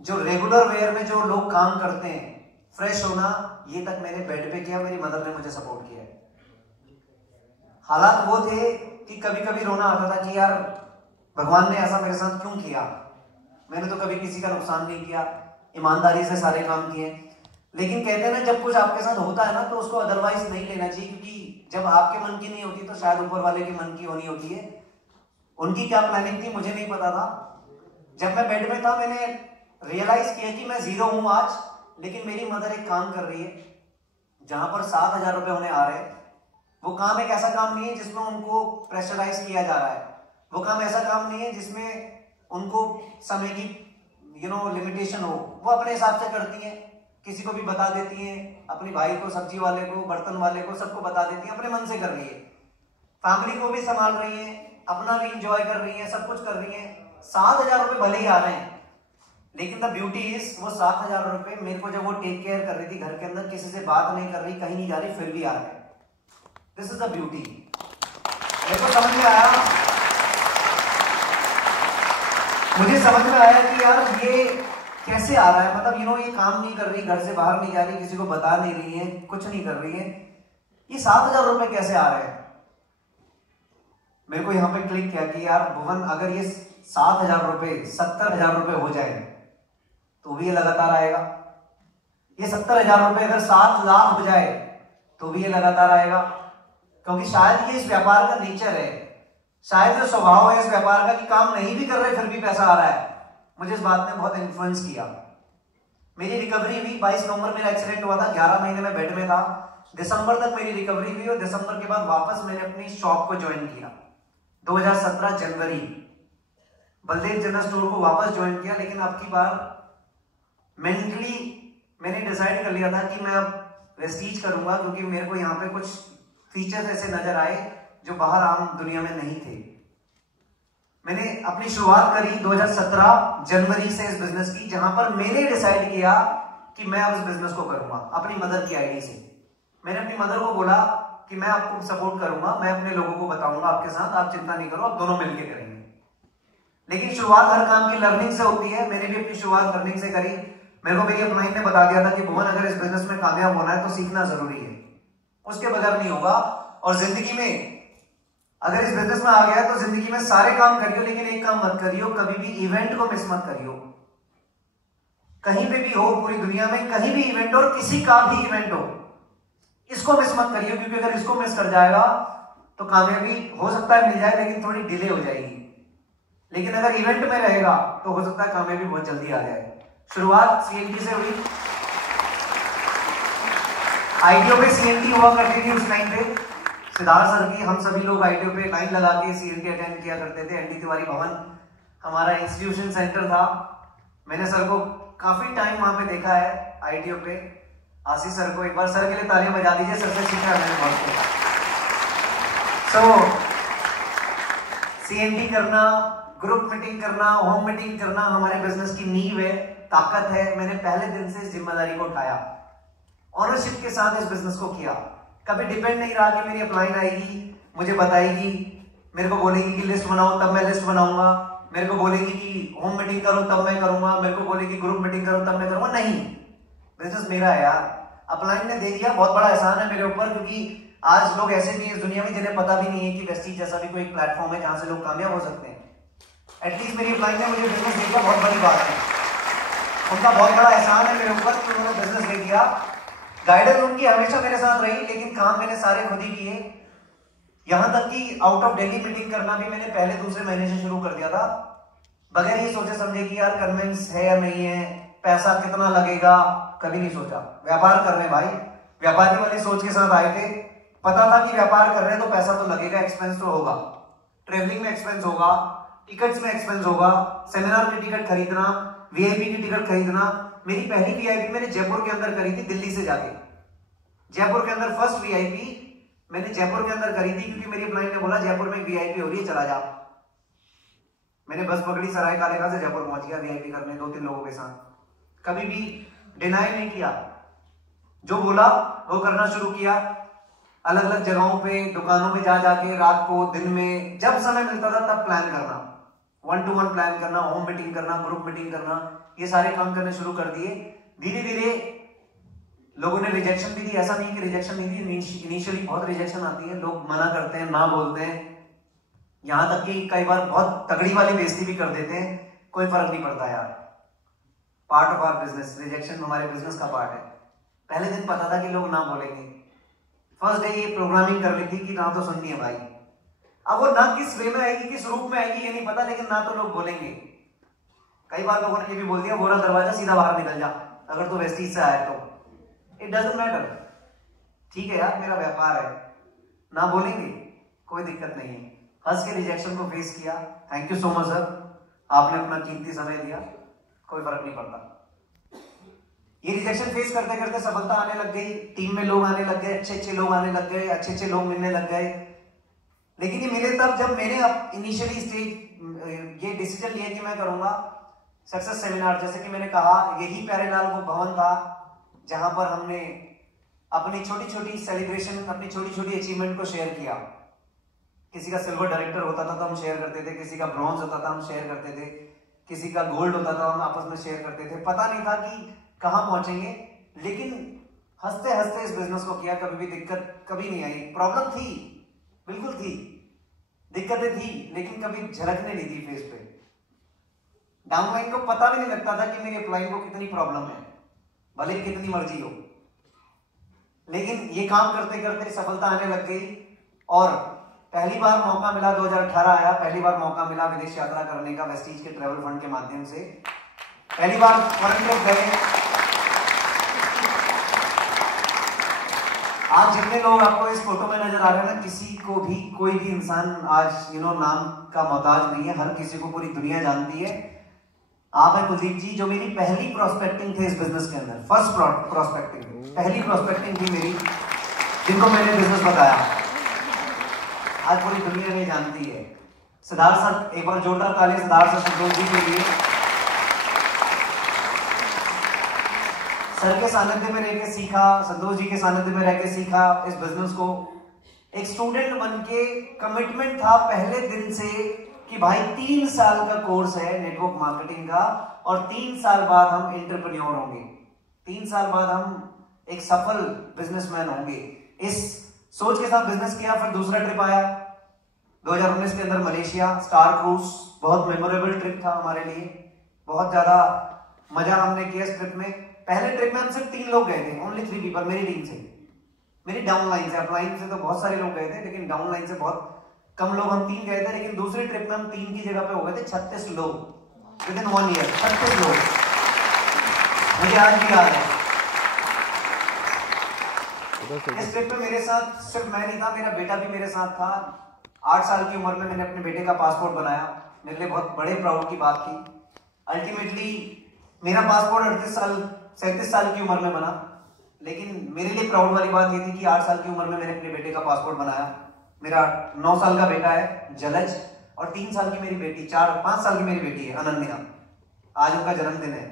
जो रेगुलर वेयर में जो लोग काम करते हैं, फ्रेश होना, ये तक मैंने बेड पे किया। मेरी मदर ने मुझे सपोर्ट किया। हालात वो थे कि कभी कभी रोना आता था कि यार भगवान ने ऐसा मेरे साथ क्यों किया। मैंने तो कभी किसी का नुकसान नहीं किया, ईमानदारी से सारे काम किए। लेकिन कहते हैं ना, जब कुछ आपके साथ होता है ना तो उसको अदरवाइज नहीं लेना चाहिए, क्योंकि जब आपके मन की नहीं होती तो शायद ऊपर वाले के मन की होनी होती है। उनकी क्या प्लानिंग थी मुझे नहीं पता था। जब मैं बेड में था मैंने रियलाइज किया कि मैं जीरो हूं आज, लेकिन मेरी मदर एक काम कर रही है जहां पर 7,000 रुपए उन्हें आ रहे हैं। वो काम एक ऐसा काम नहीं है जिसमें उनको प्रेशराइज किया जा रहा है। वो काम ऐसा काम नहीं है जिसमें उनको समय की लिमिटेशन हो। वो अपने हिसाब से करती हैं, किसी को भी बता देती हैं, अपने भाई को, सब्जी वाले को, बर्तन वाले को, सबको बता देती हैं। अपने मन से कर रही है, फैमिली को भी संभाल रही है, अपना भी इंजॉय कर रही है, सब कुछ कर रही है। 7,000 रुपए भले ही आ रहे हैं, लेकिन द ब्यूटी इज वो 7,000 रुपए मेरे को जब वो टेक केयर कर रही थी घर के अंदर, किसी से बात नहीं कर रही, कहीं नहीं जा रही, फिर भी आ रहे हैं। This is the beauty. मेरे को समझ में आया, मुझे समझ में आया कि यार ये कैसे आ रहा है। मतलब ये काम नहीं कर रही, घर से बाहर नहीं जा रही, किसी को बता नहीं रही है, कुछ नहीं कर रही है, ये 7,000 रुपए कैसे आ रहे हैं। मेरे को यहां पे क्लिक किया कि यार भुवन, अगर ये 7,000 रुपए 70,000 रुपए हो जाए तो भी ये लगातार आएगा। ये 70,000 रुपए अगर 7 लाख हो जाए तो भी ये लगातार आएगा। क्योंकि शायद ये इस व्यापार का नेचर है, शायद जो स्वभाव है इस व्यापार का कि काम नहीं भी कर रहे फिर भी पैसा आ रहा है। मुझे इस बात ने बहुत इन्फ्लुएंस किया। मेरी रिकवरी हुई। 22 नवंबर मेरा एक्सीडेंट हुआ था, 11 महीने में बेड में था। दिसंबर तक मेरी रिकवरी हुई और दिसंबर के बाद वापस मैंने अपनी शॉप को ज्वाइन किया। 2017 जनवरी बलदेव जनरल स्टोर को वापस ज्वाइन किया। लेकिन अब की बार मेंटली मैंने डिसाइड कर लिया था कि मैं अब वेस्टीज करूंगा, क्योंकि मेरे को यहाँ पे कुछ फीचर्स ऐसे नजर आए जो बाहर आम दुनिया में नहीं थे। मैंने अपनी शुरुआत करी 2017 जनवरी से इस बिजनेस की, जहां पर मैंने डिसाइड किया कि मैं अब इस बिजनेस को करूंगा अपनी मदर की आईडी से। मैंने अपनी मदर को बोला कि मैं आपको सपोर्ट करूंगा, मैं अपने लोगों को बताऊंगा आपके साथ, आप चिंता नहीं करो, आप दोनों मिलकर करेंगे। लेकिन शुरुआत हर काम की लर्निंग से होती है। मैंने भी अपनी शुरुआत लर्निंग से करी। मेरे को मेरी अपलाइन ने बता दिया था कि भुवन, अगर इस बिजनेस में कामयाब होना है तो सीखना जरूरी है, उसके बगैर नहीं होगा। और जिंदगी में अगर इस बिजनेस में आ गया तो जिंदगी में सारे काम करियो, लेकिन एक काम मत करियो, कभी भी इवेंट को मिस मत करियो। कहीं पे भी हो पूरी दुनिया में, कहीं भी इवेंट हो, किसी का भी इवेंट हो, इसको मिस मत करियो, क्योंकि अगर इसको मिस कर जाएगा तो कामयाबी हो सकता है मिल जाए, लेकिन थोड़ी डिले हो जाएगी। लेकिन अगर इवेंट में रहेगा तो हो सकता है कामयाबी बहुत जल्दी आ जाए। शुरुआत सीएनटी से हुई। आईटीओ पे सीएनटी हुआ करती थी उस टाइम पे, सिद्धार्थ सर की। हम सभी लोग आईटीओ पे लाइन लगा के सीएनटी अटेंड किया करते थे। एनडी तिवारी भवन हमारा इंस्टीट्यूशन सेंटर था। मैंने सर को काफी टाइम वहां पे देखा है आईटीओ पे। आशीष सर को एक बार सर के लिए तालियां बजा दीजिए, सर से सीखा है मैंने बहुत कुछ। सीएनटी करना, ग्रुप मीटिंग करना, होम मीटिंग करना हमारे बिजनेस की नींव है, ताकत है। मैंने पहले दिन से इस जिम्मेदारी को उठाया, ऑनरशिप के साथ इस बिजनेस को किया। कभी डिपेंड नहीं रहा कि मेरी अपलाइन आएगी, मुझे बताएगी, मेरे को बोलेगी कि लिस्ट बनाओ तब मैं लिस्ट बनाऊंगा, मेरे को बोलेगी कि होम मीटिंग करो तब मैं करूंगा, मेरे को बोलेगी ग्रुप मीटिंग करो तब मैं करूंगा। नहीं, बिजनेस मेरा है यार। अपलाइन ने दे दिया, बहुत बड़ा एहसान है मेरे ऊपर, क्योंकि आज लोग ऐसे भी हैं इस दुनिया में जिन्हें पता भी नहीं है कि वेस्टीज जैसा भी कोई प्लेटफॉर्म है जहां से लोग कामयाब हो सकते हैं। एटलीस्ट मेरी अपलाइन ने मुझे बिजनेस दे दिया, बहुत बड़ी बात है। उनका बहुत बड़ा एहसान है मेरे ऊपर कि उन्होंने बिजनेस दे दिया। गाइडेंस उनकी हमेशा मेरे साथ रही, लेकिन काम मैंने सारे खुद ही किए। यहां तक कि आउट ऑफ डेली मीटिंग करना भी मैंने पहले दूसरे महीने से शुरू कर दिया था, बगैर ये सोचे समझे कि यार कन्विंस है या नहीं है, पैसा कितना लगेगा, कभी नहीं सोचा। व्यापार कर रहे भाई, व्यापारी वाली सोच के साथ आए थे। पता था कि व्यापार कर रहे हैं तो पैसा तो लगेगा, एक्सपेंस तो होगा, ट्रेवलिंग में एक्सपेंस होगा, टिकट्स में एक्सपेंस होगा, सेमिनार की टिकट खरीदना, वीआईपी की टिकट खरीदना। मेरी पहली वीआईपी मैंने जयपुर के अंदर करी थी, दिल्ली से जाके। जयपुर के अंदर फर्स्ट वीआईपी मैंने जयपुर के अंदर करी थी, क्योंकि मेरी अपलाइन ने बोला जयपुर में एक वीआईपी हो रही है, चला जा। मैंने बस पकड़ी, सराय कालेखां से जयपुर पहुंच गया वीआईपी करने 2-3 लोगों के साथ। कभी भी डिनाई नहीं किया, जो बोला वो करना शुरू किया। अलग अलग जगहों पे, दुकानों में जा जाके रात को, दिन में, जब समय मिलता था तब प्लान करना, 1 to 1 प्लान करना, होम मीटिंग करना, ग्रुप मीटिंग करना, ये सारे काम करने शुरू कर दिए। धीरे धीरे लोगों ने रिजेक्शन भी दी, ऐसा नहीं कि रिजेक्शन नहीं दी, इनिशियली बहुत रिजेक्शन आती है, लोग मना करते हैं, ना बोलते हैं, यहां तक कि कई बार बहुत तगड़ी वाली बेइज्जती भी कर देते हैं। कोई फर्क नहीं पड़ता यार, part of our business, rejection हमारे बिजनेस का पार्ट है। पहले दिन पता था कि लोग ना बोलेंगे, फर्स्ट डे ये प्रोग्रामिंग कर ली थी कि ना तो सुननी है भाई। अब वो ना किस वे में आएगी, किस रूप में आएगी ये नहीं पता, लेकिन ना तो लोग बोलेंगे। कई बार लोगों ने ये भी बोल दिया, बोरा दरवाजा सीधा बाहर निकल जा, अगर तो वेस्टीज से आया तो। इट डजंट मैटर, ठीक है यार, मेरा व्यापार है, ना बोलेंगे, कोई दिक्कत नहीं है। हंस के रिजेक्शन को फेस किया, thank you so much sir, आपने अपना कीमती समय दिया, कोई फर्क नहीं पड़ता। ये रिजेक्शन फेस करते करते सफलता आने लग गई, टीम में लोग आने लग गए, अच्छे अच्छे लोग आने लग गए, अच्छे अच्छे लोग मिलने लग गए। लेकिन ये मिले तब जब मैंने अब इनिशियली स्टेज ये डिसीजन लिया कि मैं करूंगा सक्सेस सेमिनार। जैसे कि मैंने कहा, यही प्यारेलाल वो भवन था जहां पर हमने अपनी छोटी छोटी सेलिब्रेशन, अपनी छोटी छोटी अचीवमेंट को शेयर किया। किसी का सिल्वर डायरेक्टर होता था तो हम शेयर करते थे, किसी का ब्रॉन्ज होता था हम शेयर करते थे, किसी का गोल्ड होता था हम आपस में शेयर करते थे। पता नहीं था कि कहां पहुंचेंगे, लेकिन हंसते हंसते इस बिजनेस को किया। कभी भी दिक्कत कभी नहीं आई, प्रॉब्लम थी, बिल्कुल थी, दिक्कतें थी, लेकिन कभी झलकने नहीं दी फेस पे। डाउनलाइन को पता भी नहीं लगता था कि मेरी अपलाइन को कितनी प्रॉब्लम है, भले ही कितनी मर्जी हो। लेकिन ये काम करते करते सफलता आने लग गई। और पहली बार मौका मिला, 2018 आया, पहली बार मौका मिला विदेश यात्रा करने का वेस्टीज के ट्रैवल फंड के माध्यम से। पहली बार फॉरेन ट्रिप गए। आज जितने लोग आपको इस फोटो में नजर आ रहे हैं ना, किसी को भी, कोई भी इंसान आज नाम का मोहताज नहीं है, हर किसी को पूरी दुनिया जानती है। आप हैं कुलदीप जी, जो मेरी पहली प्रोस्पेक्टिंग थे इस बिजनेस के अंदर, फर्स्ट प्रोस्पेक्टिंग, पहली प्रोस्पेक्टिंग थी मेरी, जिनको मैंने बिजनेस बताया, आज पूरी दुनिया में जानती है। सिद्धार्थ सर, एक बार जोरदार ताली सिद्धार्थ सर, संतोष जी के लिए। सर के सानिध्य में रहकर सीखा, संतोष जी के सानिध्य में रहकर सीखा इस बिजनेस को। एक स्टूडेंट बन के कमिटमेंट था पहले दिन से कि भाई 3 साल का कोर्स है नेटवर्क मार्केटिंग का, और 3 साल बाद हम एंटरप्रेन्योर होंगे, 3 साल बाद हम एक सफल बिजनेसमैन होंगे। इस सोच के साथ बिजनेस किया। फिर दूसरा ट्रिप आया 2019 के अंदर, मलेशिया, स्टार क्रूज, बहुत मेमोरेबल ट्रिप था हमारे लिए, बहुत ज्यादा मजा हमने किया इस ट्रिप में। पहले ट्रिप में हम सिर्फ 3 लोग गए थे, ओनली 3 पीपल, मेरी टीम से, मेरी डाउनलाइन से। अपलाइन से तो बहुत सारे लोग गए थे, लेकिन डाउनलाइन से बहुत कम लोग, हम 3 गए थे। लेकिन दूसरी ट्रिप में हम 3 की जगह पे हो गए थे 36 लोग विद इन 1 ईयर, 36 लोग, मुझे आज भी याद है। इस ट्रिप में मेरे साथ सिर्फ मैं नहीं था, मेरा बेटा भी मेरे साथ था। 8 साल की उम्र में मैंने अपने बेटे का पासपोर्ट बनाया, मेरे लिए बहुत बड़े प्राउड की बात थी। अल्टीमेटली मेरा पासपोर्ट 37 साल की उम्र में बना, लेकिन मेरे लिए प्राउड वाली बात ये थी कि 8 साल की उम्र में मैंने अपने बेटे का पासपोर्ट बनाया। मेरा 9 साल का बेटा है जलज, और 3 साल की मेरी बेटी, 5 साल की मेरी बेटी है अनन्या। आज उनका जन्मदिन है।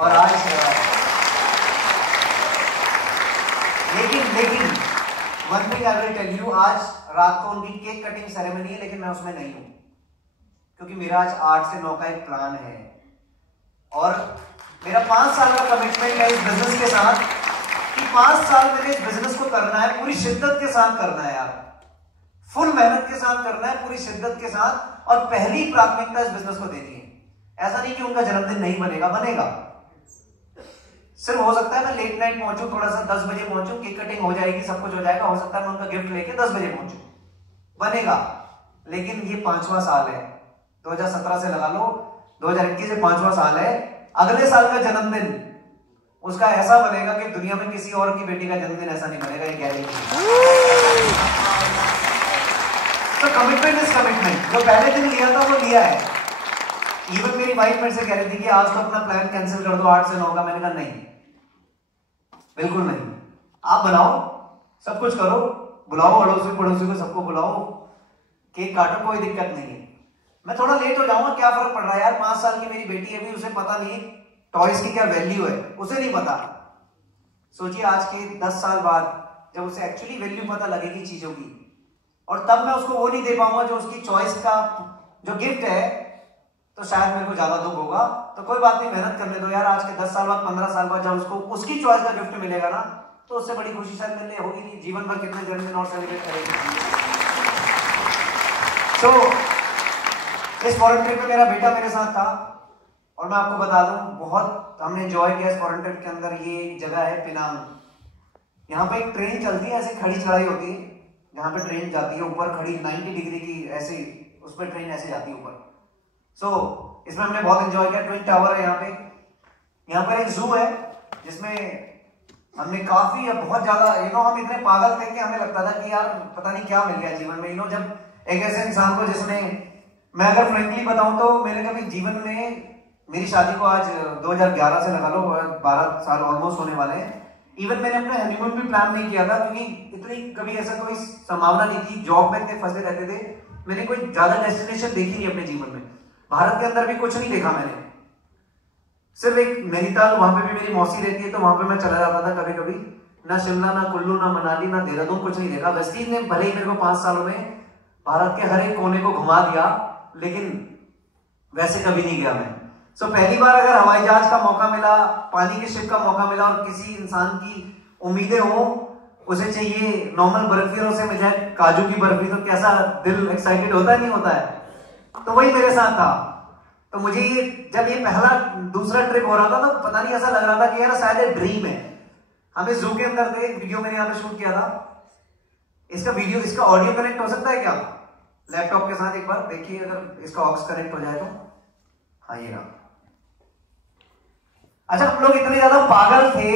और आज लेकिन one thing I will tell you, आज रात को उनकी केक कटिंग सेरेमनी है, लेकिन मैं उसमें नहीं हूं, क्योंकि मेरा आज 8 से 9 का एक प्लान है। और मेरा 5 साल का कमिटमेंट है इस बिजनेस के साथ कि 5 साल मैंने इस बिजनेस को करना है, पूरी शिद्दत के साथ करना है यार, फुल मेहनत के साथ करना है, पूरी शिद्दत के साथ, और पहली प्राथमिकता इस बिजनेस को देनी है। ऐसा नहीं कि उनका जन्मदिन नहीं बनेगा, बनेगा। सिर्फ हो सकता है मैं लेट नाइट पहुंचूं, थोड़ा सा 10 बजे पहुंचूं, केक कटिंग हो जाएगी, सब कुछ हो जाएगा, हो सकता है मैं उनका गिफ्ट लेके 10 बजे पहुंचूं, बनेगा। लेकिन ये 5वां साल है, 2017 से लगा लो, 2021 से 5वां साल है। अगले साल का जन्मदिन उसका ऐसा बनेगा कि दुनिया में किसी और की बेटी का जन्मदिन ऐसा नहीं बनेगा, ये गारंटी। तो कमिटमेंट इज कमिटमेंट, जो पहले दिन लिया था वो लिया है। इवन मेरी वाइफ मेरे से कह रही थी कि आज तो अपना प्लान कैंसिल कर दो 8 से 9 का। मैंने कहा नहीं, बिल्कुल नहीं, आप बनाओ, सब कुछ करो, बुलाओ अड़ोसी पड़ोसी को, सबको बुलाओ, केक काटो, कोई दिक्कत नहीं है। मैं थोड़ा लेट हो जाऊंगा, क्या फर्क पड़ रहा है यार, 5 साल की मेरी बेटी है, अभी उसे पता नहीं टॉयज की क्या वैल्यू है, उसे नहीं पता। सोचिए आज के 10 साल बाद जब उसे एक्चुअली वैल्यू पता लगेगी चीजों की, और तब मैं उसको वो नहीं दे पाऊंगा जो उसकी चॉइस का जो गिफ्ट है, तो शायद मेरे को ज्यादा दुख होगा। तो कोई बात नहीं, मेहनत करने दो यार। आज के 10 साल बाद 15 साल बाद जब उसको उसकी चॉइस का गिफ्ट मिलेगा ना, तो उससे बड़ी खुशी शायद मिलने होगी नहीं। जीवन भर कितने जन्मदिन और सेलिब्रेट करेंगे। तो इस फॉरेन ट्रिप में मेरा बेटा मेरे साथ था, और मैं आपको बता दूं बहुत हमने एंजॉय किया इस फॉरेन ट्रिप के अंदर। ये एक जगह है पिनांग, यहाँ पे एक ट्रेन चलती है, ऐसे खड़ी चढ़ाई होती है, यहाँ पे ट्रेन जाती है ऊपर खड़ी 90 डिग्री की, ऐसे उस पर ट्रेन ऐसे जाती है ऊपर। सो इसमें हमने बहुत एंजॉय किया। ट्विन टावर है यहाँ पर एक जू है जिसमें हमने काफी बहुत ज्यादा हम इतने पागल थे कि हमें लगता था कि यार पता नहीं क्या मिल गया जीवन में। जब एक ऐसे इंसान को जिसने, मैं अगर फ्रेंकली बताऊं तो मेरे कभी जीवन में, मेरी शादी को आज 2011 से लगा लो 12 साल ऑलमोस्ट होने वाले हैं। इवन मैंने अपना हनीमून भी प्लान नहीं किया था, क्योंकि इतनी कभी ऐसा कोई संभावना नहीं थी। जॉब में इतने फंसे रहते थे, मैंने कोई ज्यादा डेस्टिनेशन देखी नहीं अपने जीवन में। भारत के अंदर भी कुछ नहीं देखा मैंने, सिर्फ एक नैनीताल, वहां पे भी मेरी मौसी रहती है तो वहां पे मैं चला जाता था कभी कभी। ना शिमला, ना कुल्लू, ना मनाली, ना देहरादून, कुछ नहीं देखा। वेस्टीज ने भले ही मेरे को 5 सालों में भारत के हर एक कोने को घुमा दिया, लेकिन वैसे कभी नहीं गया मैं। सो पहली बार अगर हवाई जहाज का मौका मिला, पानी के शिप का मौका मिला, और किसी इंसान की उम्मीदें हो, उसे चाहिए नॉर्मल बर्फी से मिल जाए काजू की बर्फी, तो कैसा दिल एक्साइटेड होता है नहीं होता है? तो वही मेरे साथ था। तो मुझे जब ये पहला दूसरा ट्रिप हो रहा था तो पता नहीं ऐसा लग रहा था कि यार शायद एक ड्रीम है। हम इस जू के अंदर थे, वीडियो मैंने यहाँ पे शूट किया था। इसका ऑडियो कनेक्ट हो सकता है क्या लैपटॉप के साथ? एक बार देखिए अगर इसका ऑक्स कनेक्ट हो जाए तो। हाँ ये रहा। अच्छा, हम लोग इतने ज्यादा पागल थे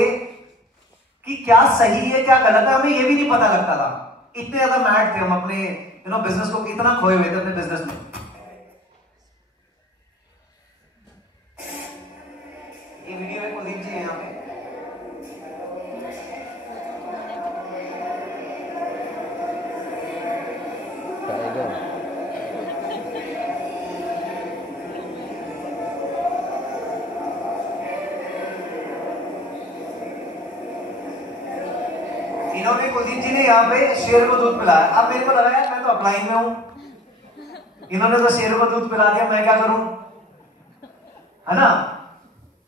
कि क्या सही है क्या गलत है हमें ये भी नहीं पता लगता था। इतने ज्यादा मैड थे हम अपने बिजनेस को, इतना खोए हुए थे अपने बिजनेस में। ये वीडियो है, कुलदीप जी है यहाँ पे। इन्होंने, कुलदीप जी ने यहाँ पे शेर को दूध पिलाया। अब मेरे को लगा यार मैं तो अपलाइन में हूं, इन्होंने तो शेर को दूध पिला दिया, मैं क्या करूं, है ना?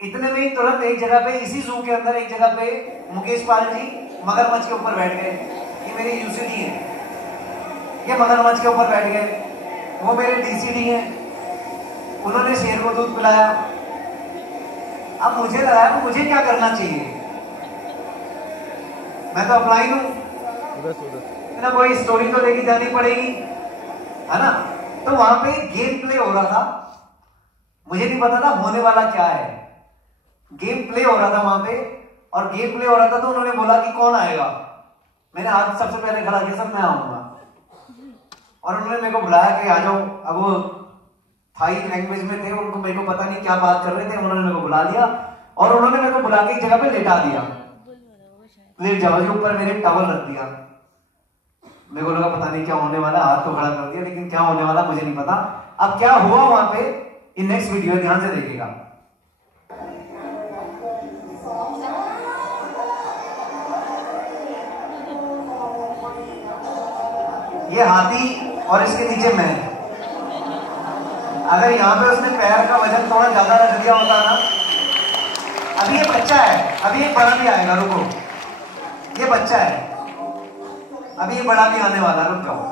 इतने में ही तुरंत एक जगह पे, इसी जू के अंदर एक जगह पे मुकेश पाल जी मगरमच्छ के ऊपर बैठ गए। ये मेरे यूसीडी है, ये मगरमच्छ के ऊपर बैठ गए। वो मेरे डीसीडी है, उन्होंने शेर को दूध पिलाया। अब मुझे लगा मुझे क्या करना चाहिए, मैं तो अप्लाई हूं ना, कोई स्टोरी तो लेके जानी पड़ेगी, है ना? तो वहां पे गेम प्ले हो रहा था, मुझे नहीं पता था होने वाला क्या है। गेम प्ले हो रहा था वहां पे, और गेम प्ले हो रहा था तो उन्होंने बोला कि कौन आएगा। मैंने हाथ सबसे पहले खड़ा किया, सब मैं आऊंगा। और उन्होंने मेरे को बुलाया कि आ जाओ। अब वो थाई लैंग्वेज में थे, उनको मेरे को पता नहीं क्या बात कर रहे थे, उन्होंने मेरे को बुला लिया और उन्होंने मेरे को बुला के एक जगह पे लेटा दिया। लेट जाओ, ये ऊपर मेरे टॉवल रख दिया। मेरे को लगा पता नहीं क्या होने वाला, हाथ तो खड़ा कर दिया, लेकिन क्या होने वाला मुझे नहीं पता। अब क्या हुआ वहां पे, इन नेक्स्ट वीडियो ध्यान से देखिएगा। ये हाथी और इसके नीचे मैं। अगर यहाँ पे उसने पैर का वजन थोड़ा ज्यादा रख दिया होता ना, अभी ये बच्चा है, अभी ये बड़ा भी आएगा, रुको, ये बच्चा है, अभी ये बड़ा भी आने वाला, रुक जाओ।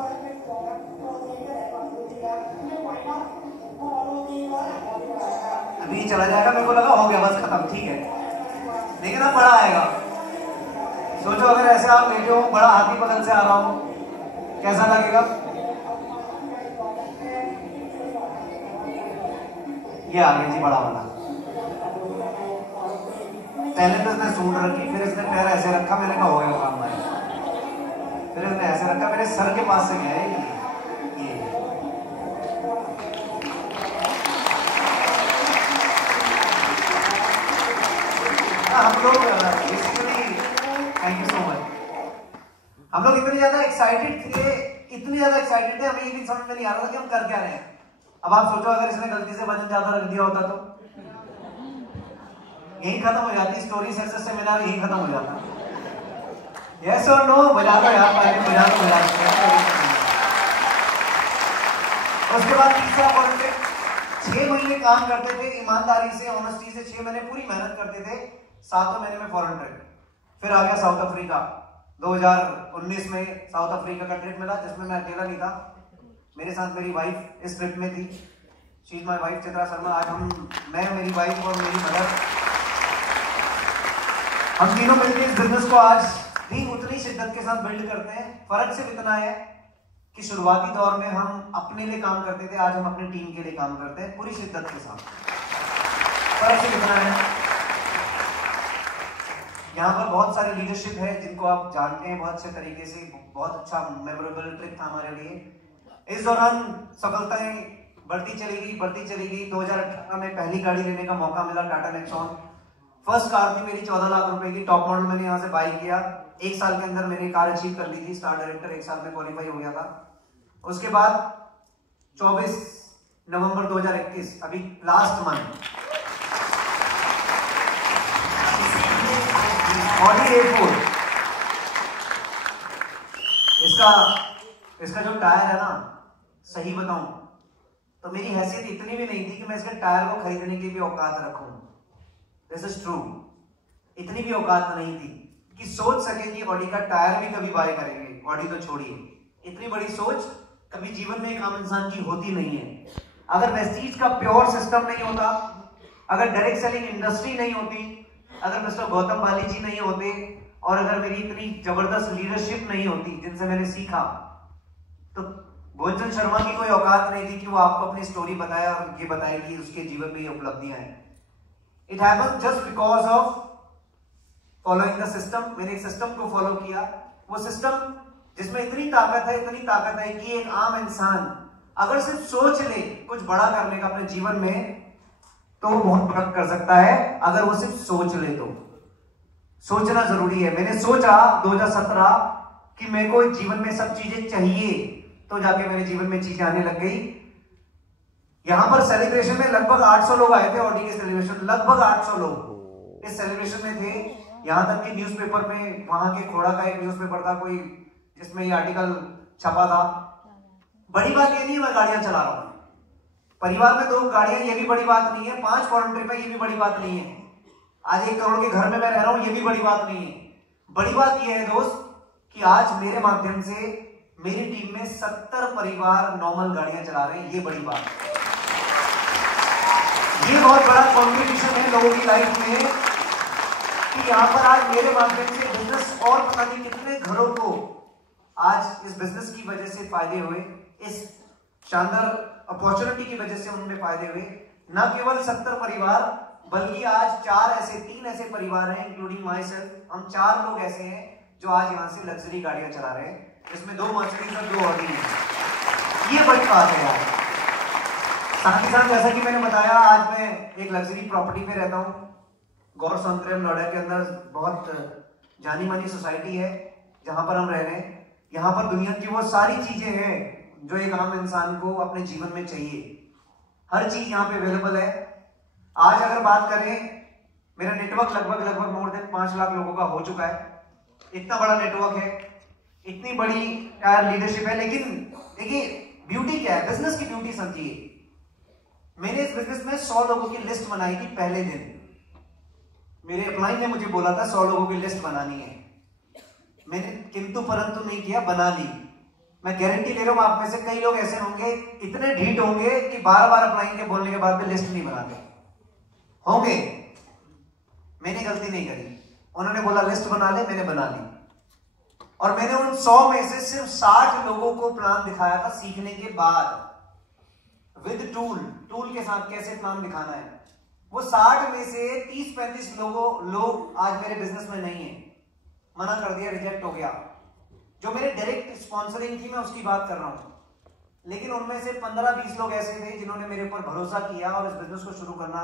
अभी चला जाएगा, मेरे को लगा हो गया बस खत्म, ठीक है, लेकिन अब बड़ा आएगा। सोचो अगर ऐसे आप लेटे हो, बड़ा हाथी बगल से आ रहा हो, कैसा लगेगा? ये आ गया जी बड़ा वाला। पहले तो इसने सूंड रखी, फिर इसने पैर ऐसे रखा, मैंने कहा हो गया काम भाई। फिर इसने ऐसे रखा, मेरे सर के पास से गया है ये। हम लोग basically, thank you so much, हम लोग इतने ज्यादा एक्साइटेड थे, हमें ये भी समझ में नहीं आ रहा था कि हम कर क्या रहे हैं। अब आप सोचो अगर इसने गलती से वजन ज्यादा रख दिया होता तो यही खत्म हो जाती स्टोरी, सक्सेस सेमिनार यही खत्म हो जाता। यस और नो बजा दो यार, पहले बजा दो। उसके बाद तीसरा वॉलंटियर, 6 महीने काम करते थे ईमानदारी से, ऑनेस्टी से, 6 महीने पूरी मेहनत करते थे, 7वें महीने में फॉरेन ट्रिप। फिर आ गया साउथ अफ्रीका। 2019 में साउथ अफ्रीका का ट्रिप मिला, जिसमें मैं अकेला नहीं था, मेरे साथ मेरी वाइफ इस ट्रिप में थी। She is my wife Chitra Sharma. आज मैं, मेरी वाइफ और मेरी मदर, हम तीनों मिलकर इस बिजनेस को आज भी उतनी शिद्दत के साथ बिल्ड करते हैं। फर्क सिर्फ इतना है कि शुरुआती दौर में हम अपने लिए काम करते थे, आज हम अपनी टीम के लिए काम करते हैं पूरी शिद्दत के साथ। फर्क सिर्फ इतना है। यहाँ पर बहुत सारे लीडरशिप है जिनको आप जानते हैं बहुत अच्छे तरीके से। बहुत अच्छा मेमोरेबल ट्रिप था हमारे लिए। इस दौरान सफलताएं बढ़ती चली गई। 2018 में पहली गाड़ी लेने का मौका मिला, टाटा नेक्सॉन। फर्स्ट कार थी मेरी 14 लाख रुपए की, टॉप मॉडल मैंने यहाँ से बाई किया। 1 साल के अंदर मैंने कार अचीव कर ली थी, स्टार डायरेक्टर 1 साल में क्वालिफाई हो गया था। उसके बाद 24 नवंबर 2021, अभी लास्ट मंथ, ऑडी A4, इसका जो टायर है ना, सही बताऊं तो मेरी हैसियत इतनी भी नहीं थी कि मैं इसके टायर को खरीदने की भी औकात रखूं। This is true. इतनी भी औकात नहीं थी कि सोच सके कि ऑडी का टायर भी कभी बाय करेंगे। ऑडी तो छोड़िए, इतनी बड़ी सोच कभी जीवन में एक आम इंसान की होती नहीं है। अगर वेस्टीज का प्योर सिस्टम नहीं होता, अगर डायरेक्ट सेलिंग इंडस्ट्री नहीं होती, अगर मिस्टर गौतम बाली जी नहीं होते, और अगर मेरी इतनी जबरदस्त लीडरशिप नहीं होती जिनसे मैंने सीखा, तो भोजचंद शर्मा की कोई औकात नहीं थी कि वो आपको अपनी स्टोरी बताए और ये बताए कि उसके जीवन में ये उपलब्धियां हैं। It happened just because of following the system. मैंने एक सिस्टम को फॉलो किया, वो सिस्टम जिसमें इतनी ताकत है कि एक आम इंसान अगर सिर्फ सोच ले कुछ बड़ा करने का अपने जीवन में, तो वो बहुत बड़ा कर सकता है। अगर वो सिर्फ सोच ले तो सोचना जरूरी है। मैंने सोचा 2017 कि मेरे को जीवन में सब चीजें चाहिए, तो जाके मेरे जीवन में चीजें आने लग गई। यहां पर सेलिब्रेशन में लगभग 800 लोग आए थे। ऑडी के सेलिब्रेशन लगभग 800 लोग इस सेलिब्रेशन में थे। यहां तक कि न्यूज़पेपर में, वहां के खोड़ा का एक न्यूज़पेपर था कोई, जिसमें ये आर्टिकल छपा था। बड़ी बात ये नहीं मैं गाड़ियां चला रहा हूं, परिवार में 2 गाड़ियां, ये भी बड़ी बात नहीं है। 5 फॉरेन ट्रिप है, ये भी बड़ी बात नहीं है। आज 1 करोड़ के घर में मैं रह रहा हूं, ये भी बड़ी बात नहीं है। बड़ी बात यह है दोस्त कि आज मेरे माध्यम से मेरी टीम में 70 परिवार नॉर्मल गाड़ियां चला रहे हैं। ये बड़ी बात है। ये बहुत बड़ा कॉन्ट्रीब्यूशन है लोगों की लाइफ में कि यहां पर आज मेरे माध्यम से बिजनेस, और पता नहीं कितने घरों को आज इस बिजनेस की वजह से फायदे हुए, इस शानदार अपॉर्चुनिटी की वजह से उनमें फायदे हुए। न केवल 70 परिवार, बल्कि आज 3 ऐसे परिवार हैं, इंक्लूडिंग माई सेल्फ। हम 4 लोग ऐसे हैं जो आज यहां से लग्जरी गाड़ियां चला रहे हैं, जिसमें 2 मर्सिडीज और 2 ऑडी हैं। ये बड़ी बात है यार। साथ ही साथ जैसा कि मैंने बताया, आज मैं एक लग्जरी प्रॉपर्टी पे रहता हूँ, गौर सौंदर्य नोएडा के अंदर। बहुत जानी मानी सोसाइटी है जहां पर हम रह रहे हैं। यहाँ पर दुनिया की वो सारी चीजें हैं जो एक आम इंसान को अपने जीवन में चाहिए। हर चीज यहाँ पे अवेलेबल है। आज अगर बात करें, मेरा नेटवर्क लगभग मोर देन 5 लाख लोगों का हो चुका है। इतना बड़ा नेटवर्क है, इतनी बड़ी लीडरशिप है। लेकिन देखिए ब्यूटी क्या है, बिजनेस की ब्यूटी समझिए। मैंने इस बिजनेस में 100 लोगों की लिस्ट बनाई थी पहले दिन। मेरे अपलाइन ने मुझे बोला था 100 लोगों की लिस्ट बनानी है। मैंने किंतु परंतु नहीं किया, बना ली। मैं गारंटी ले रहा हूं आप में से कई लोग ऐसे होंगे, इतने ढीठ होंगे कि बार अपलाइन के बोलने के बाद भी लिस्ट नहीं बनाते होंगे। मैंने गलती नहीं करी, उन्होंने बोला लिस्ट बना ले, मैंने बना ली। और मैंने उन 100 में से सिर्फ 60 लोगों को प्लान दिखाया था सीखने के बाद, विद टूल के साथ कैसे प्लान दिखाना है। वो 60 में से 30-35 लोग आज मेरे बिजनेस में नहीं है, मना कर दिया, रिजेक्ट हो गया। जो मेरे डायरेक्ट स्पॉन्सरिंग थी मैं उसकी बात कर रहा हूं। लेकिन उनमें से 15-20 लोग ऐसे थे जिन्होंने मेरे ऊपर भरोसा किया और इस बिजनेस को शुरू करना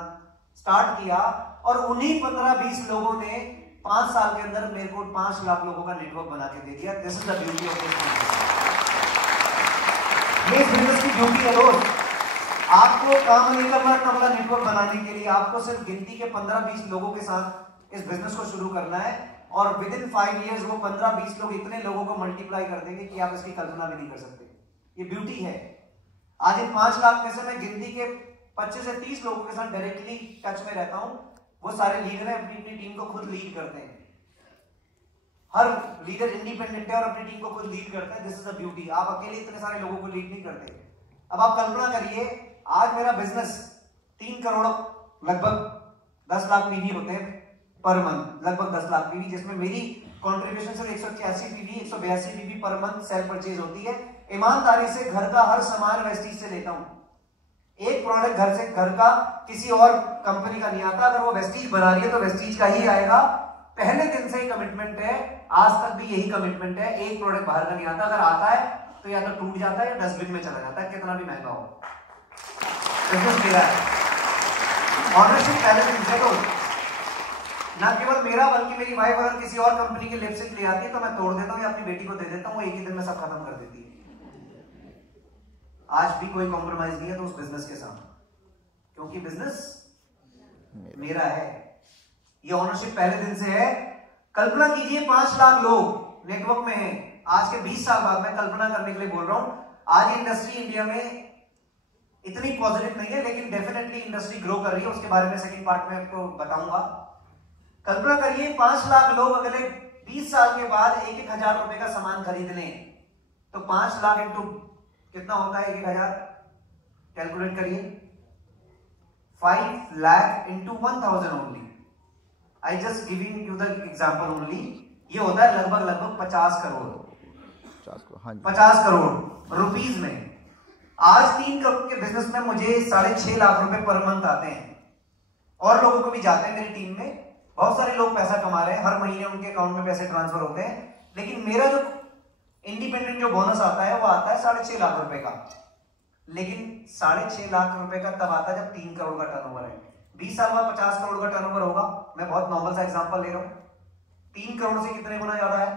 स्टार्ट किया। और उन्हीं 15-20 लोगों ने 5 साल के अंदर मेरे को 5 लाख लोगों का नेटवर्क बना के दे दिया। This is the beauty of this business की ब्यूटी है दोस्त। आपको काम नहीं करना इतना बड़ा नेटवर्क बनाने के लिए, आपको सिर्फ गिनती के 15-20 लोगों के साथ इस बिजनेस को शुरू करना है। और विद इन 5 years वो 15-20 लोग इतने लोगों को मल्टीप्लाई कर देंगे कि आप इसकी कल्पना भी नहीं कर सकते। ये ब्यूटी है। आज इन 5 लाख में से मैं गिनती के 25 से 30 लोगों के साथ डायरेक्टली टच में रहता हूं। वो सारे लीडर अपनी अपनी टीम को खुद लीड करते हैं। हर लीडर इंडिपेंडेंट है और अपनी टीम को खुद लीड करता है। This is the beauty. आप अकेले इतने सारे लोगों को लीड नहीं करते। अब आप कल्पना करिए, आज मेरा बिजनेस 3 करोड़ लगभग 10 लाख पीवी होते हैं पर मंथ, लगभग 10 लाख पीवी, जिसमें मेरी कंट्रीब्यूशन सिर्फ 181 PV 182 PV per month cell purchase होती है। ईमानदारी से घर का हर सामान वेस्टीज से लेता हूं। एक प्रोडक्ट घर का किसी और कंपनी का नहीं आता। अगर वो वेस्टीज बना रही है तो वेस्टीज का ही आएगा। पहले दिन से ही कमिटमेंट है, आज तक भी यही कमिटमेंट है। एक प्रोडक्ट बाहर का नहीं आता। अगर आता है तो या तो टूट जाता है या डस्टबिन में चला जाता है, कितना भी महंगा हो। बिजनेस मेरा है। ऑनरशिप पहले दिन से तो ना केवल मेरा बल्कि मेरी वाइफ अगर किसी और कंपनी की लिपस्टिक ले आती है तो मैं तोड़ देता हूँ या अपनी बेटी को दे देता हूँ, वो एक ही दिन में सब खत्म कर देती है। आज भी कोई कॉम्प्रोमाइज नहीं है तो उस बिजनेस के साथ, क्योंकि बिजनेस मेरा है। ये ओनरशिप पहले दिन से है। कल्पना कीजिए 5 लाख लोग नेटवर्क में हैं। आज के 20 साल बाद मैं कल्पना करने के लिए बोल रहा हूं। आज इंडस्ट्री इंडिया में इतनी पॉजिटिव नहीं है, लेकिन डेफिनेटली इंडस्ट्री ग्रो कर रही है। उसके बारे में सेकंड पार्ट में आपको बताऊंगा। कल्पना करिए 5 लाख लोग अगले 20 साल के बाद 1-1 हजार रुपए का सामान खरीद लें तो 5 लाख इंटू कितना होता है 1,000? कैलकुलेट करिए। 5 lakh into 1000 only. I just giving you the example only. ये होता है लगभग 50 करोड़। हाँ, 50 करोड़ रुपीज में। आज 3 करोड़ के बिजनेस में मुझे 6.5 लाख रुपए पर मंथ आते हैं। और लोगों को भी जाते हैं मेरी टीम में। बहुत सारे लोग पैसा कमा रहे हैं, हर महीने उनके अकाउंट में पैसे ट्रांसफर होते हैं। लेकिन मेरा जो इंडिपेंडेंट जो बोनस आता है वो आता है 6.5 लाख रुपए का। लेकिन 6.5 लाख रुपए का तब आता है जब 3 करोड़ का टर्नओवर है। 20 साल बाद 50 करोड़ का टर्नओवर होगा। मैं बहुत नॉर्मल सा एग्जांपल ले रहा हूं। 3 करोड़ से कितने गुना ज्यादा है?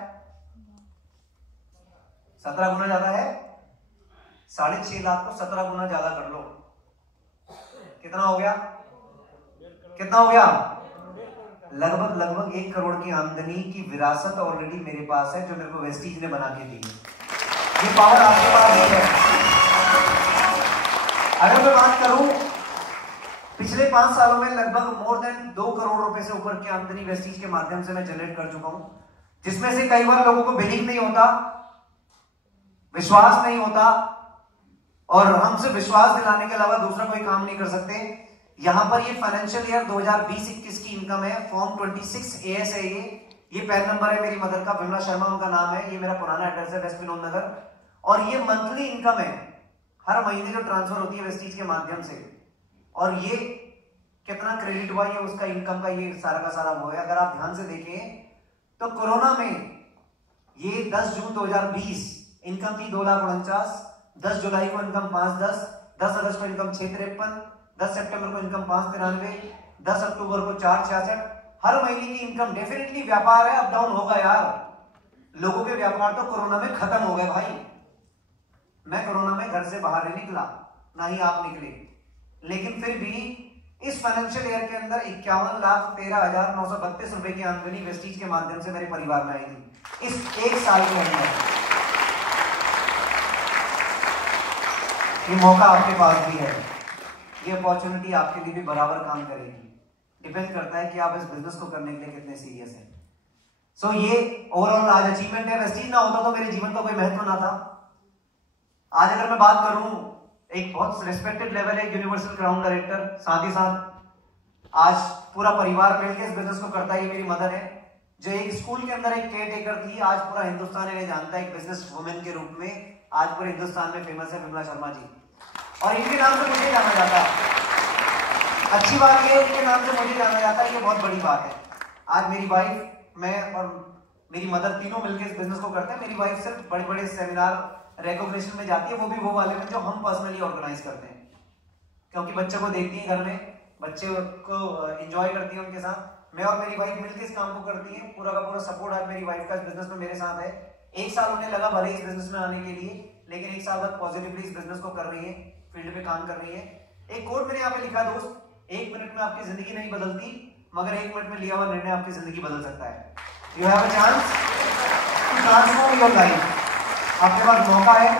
17 गुना ज्यादा है। 6.5 लाख को 17 गुना ज्यादा कर लो, कितना हो गया? कितना हो गया? लगभग 1 करोड़ की आमदनी की विरासत ऑलरेडी मेरे पास है, जो मेरे को वेस्टीज ने बना के दी। ये पावर आपके पास नहीं है। अगर मैं बात करूं पिछले 5 सालों में लगभग मोर देन 2 करोड़ रुपए से ऊपर की आमदनी वेस्टीज के माध्यम से मैं जनरेट कर चुका हूं, जिसमें से कई बार लोगों को बिलीव नहीं होता, विश्वास नहीं होता, और हमसे विश्वास दिलाने के अलावा दूसरा कोई काम नहीं कर सकते। यहां पर ये फाइनेंशियल ईयर 2020-21 की इनकम है। फॉर्म 26 AS है। ये पैन नंबर है मेरी मदर का, विमला शर्मा उनका नाम है। ये मेरा पुराना एड्रेस है, वेस्ट विनोद नगर। और ये मंथली इनकम है, हर महीने जो ट्रांसफर होती है वेस्टीज के माध्यम से। और ये कितना क्रेडिट हुआ, ये उसका इनकम का ये सारा का सारा वो है। अगर आप ध्यान से देखें तो कोरोना में ये 10 जून 2020 इनकम थी 2,49,000, 10 जुलाई को इनकम 510, 10 अगस्त को इनकम 653, 10 सितंबर को इनकम 593, 10 अक्टूबर को 466। हर महीने की इनकम। डेफिनेटली व्यापार है, अप डाउन होगा यार। लोगों के व्यापार तो कोरोना में खत्म हो गए भाई। मैं कोरोना में घर से बाहर नहीं निकला, ना ही आप निकले, लेकिन फिर भी इस फाइनेंशियल ईयर के अंदर 51,13,932 रुपए की आमदनी वेस्टीज के माध्यम से मेरे परिवार में आई थी इस 1 साल के अंदर। ये मौका आपके पास भी है, ये अपॉर्चुनिटी आपके लिए भी बराबर काम करेगी। डिपेंड करता है कि आप इस बिजनेस को करने के लिए कितने सीरियस हैं। सो ये ओवरऑल आज अचीवमेंट है। वेस्टीज ना होता तो मेरे जीवन का कोई महत्व ना था। आज अगर मैं बात करूं, एक बहुत रिस्पेक्टेड लेवल है, यूनिवर्सल क्राउन डायरेक्टर, साथ ही साथ आज पूरा परिवार मिलकर इस बिजनेस को करता है। ये मेरी मदर है, जो एक स्कूल के अंदर एक केयर टेकर थी, आज पूरा हिंदुस्तान इन्हें जानता है एक बिजनेस वुमेन के रूप में। आज पूरे हिंदुस्तान में फेमस है विमला शर्मा जी, और इनके नाम से मुझे जाना जाता है। अच्छी बात ये है, इनके नाम से मुझे जाना जाता है, ये बहुत बड़ी बात है। आज मेरी वाइफ, मैं और मेरी मदर तीनों मिलकर इस बिजनेस को करते हैं। मेरी वाइफ सिर्फ बड़े बड़े सेमिनार रिकॉग्निशन में जाती है, वो भी वो वाले में जो हम पर्सनली ऑर्गेनाइज करते हैं, क्योंकि बच्चों को देखती है घर में, बच्चे को एंजॉय करती है उनके साथ। मैं और मेरी वाइफ मिलकर इस काम को करती है। पूरा का पूरा सपोर्ट आज मेरी वाइफ का इस बिजनेस में मेरे साथ है। 1 साल उन्हें लगा भले इस बिजनेस में आने के लिए, लेकिन 1 साल बाद पॉजिटिवली इस बिजनेस को कर रही है, फील्ड पे काम कर रही है। एक कोट मैंने यहाँ पे लिखा, दोस्त, 1 मिनट में आपकी जिंदगी नहीं बदलती, मगर 1 मिनट में लिया हुआ निर्णय आपकी जिंदगी बदल सकता है। You have a chance to transform your life. आपके पास मौका है।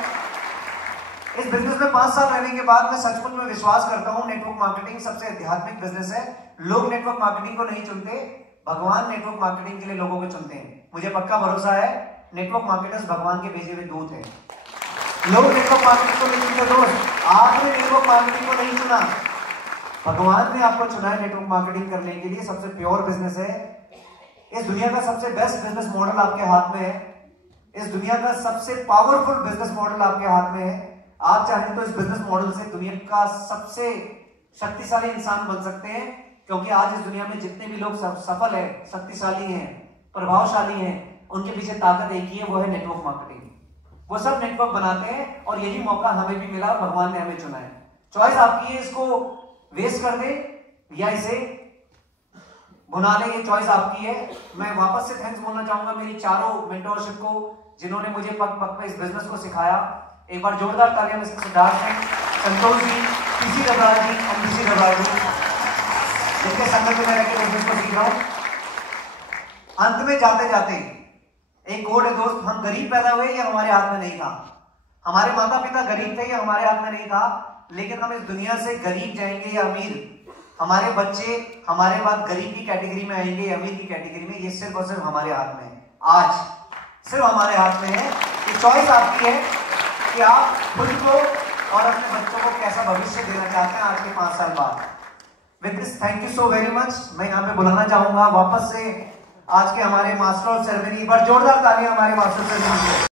इस बिजनेस में 5 साल रहने के बाद मैं सचमुच में विश्वास करता हूं नेटवर्क मार्केटिंग सबसे आध्यात्मिक बिजनेस है। लोग नेटवर्क मार्केटिंग को नहीं चुनते, भगवान नेटवर्क मार्केटिंग के लिए लोगों को चुनते हैं। मुझे पक्का भरोसा है नेटवर्क मार्केटर्स भगवान के भेजे हुए दूत हैं। लोग नेटवर्क मार्केटिंग को नहीं चुनते दोस्त, आपने नेटवर्क मार्केटिंग को नहीं चुना, भगवान ने आपको चुना है नेटवर्क मार्केटिंग करने के लिए। सबसे प्योर बिजनेस है। इस दुनिया का सबसे बेस्ट बिजनेस मॉडल आपके हाथ में है। इस दुनिया का सबसे पावरफुल बिजनेस मॉडल आपके हाथ में है। आप चाहें तो इस बिजनेस मॉडल से दुनिया का सबसे शक्तिशाली इंसान बन सकते हैं, क्योंकि आज इस दुनिया में जितने भी लोग सफल है, शक्तिशाली हैं, प्रभावशाली हैं, उनके पीछे ताकत एक ही है, वो है नेटवर्क मार्केटिंग। वो सब नेटवर्क बनाते हैं और यही मौका हमें भी मिला, भगवान ने हमें चुना है। चॉइस आपकी है, इसको वेस्ट कर दे या इसे भुना ले, ये चॉइस आपकी है। मैं वापस से थैंक्स बोलना चाहूंगा मेरी चारों मेंटोरशिप को, जिन्होंने मुझे पग पग पे इस बिजनेस को सिखाया। एक बार जोरदार तालियां मिस्टर सिद्धार्थ सिंह, संतोष जी, पीसी रबार जी, एमपीसी रबार जी, जिनके संगत में रह के बिजनेस को सीख रहा हूं। अंत में जाते जाते एक कोड है दोस्त, हम गरीब पैदा हुए ये हमारे हाथ में नहीं था, हमारे माता पिता गरीब थे ये हमारे हाथ में नहीं था, लेकिन हम इस दुनिया से गरीब जाएंगे या अमीर, हमारे बच्चे हमारे बाद गरीब की कैटेगरी में आएंगे या अमीर की कैटेगरी में, ये सिर्फ और सिर्फ हमारे हाथ में है। आज सिर्फ हमारे हाथ में है। ये चॉइस आपकी है कि आप खुद को और अपने बच्चों को कैसा भविष्य देना चाहते हैं आज के 5 साल बाद। With this thank you so very much. मैं यहाँ पे बुलाना चाहूंगा वापस से आज के हमारे मास्टर ऑफ सेरेमनी, एक बार जोरदार तालियां हमारे मास्टर सेरेमनी के।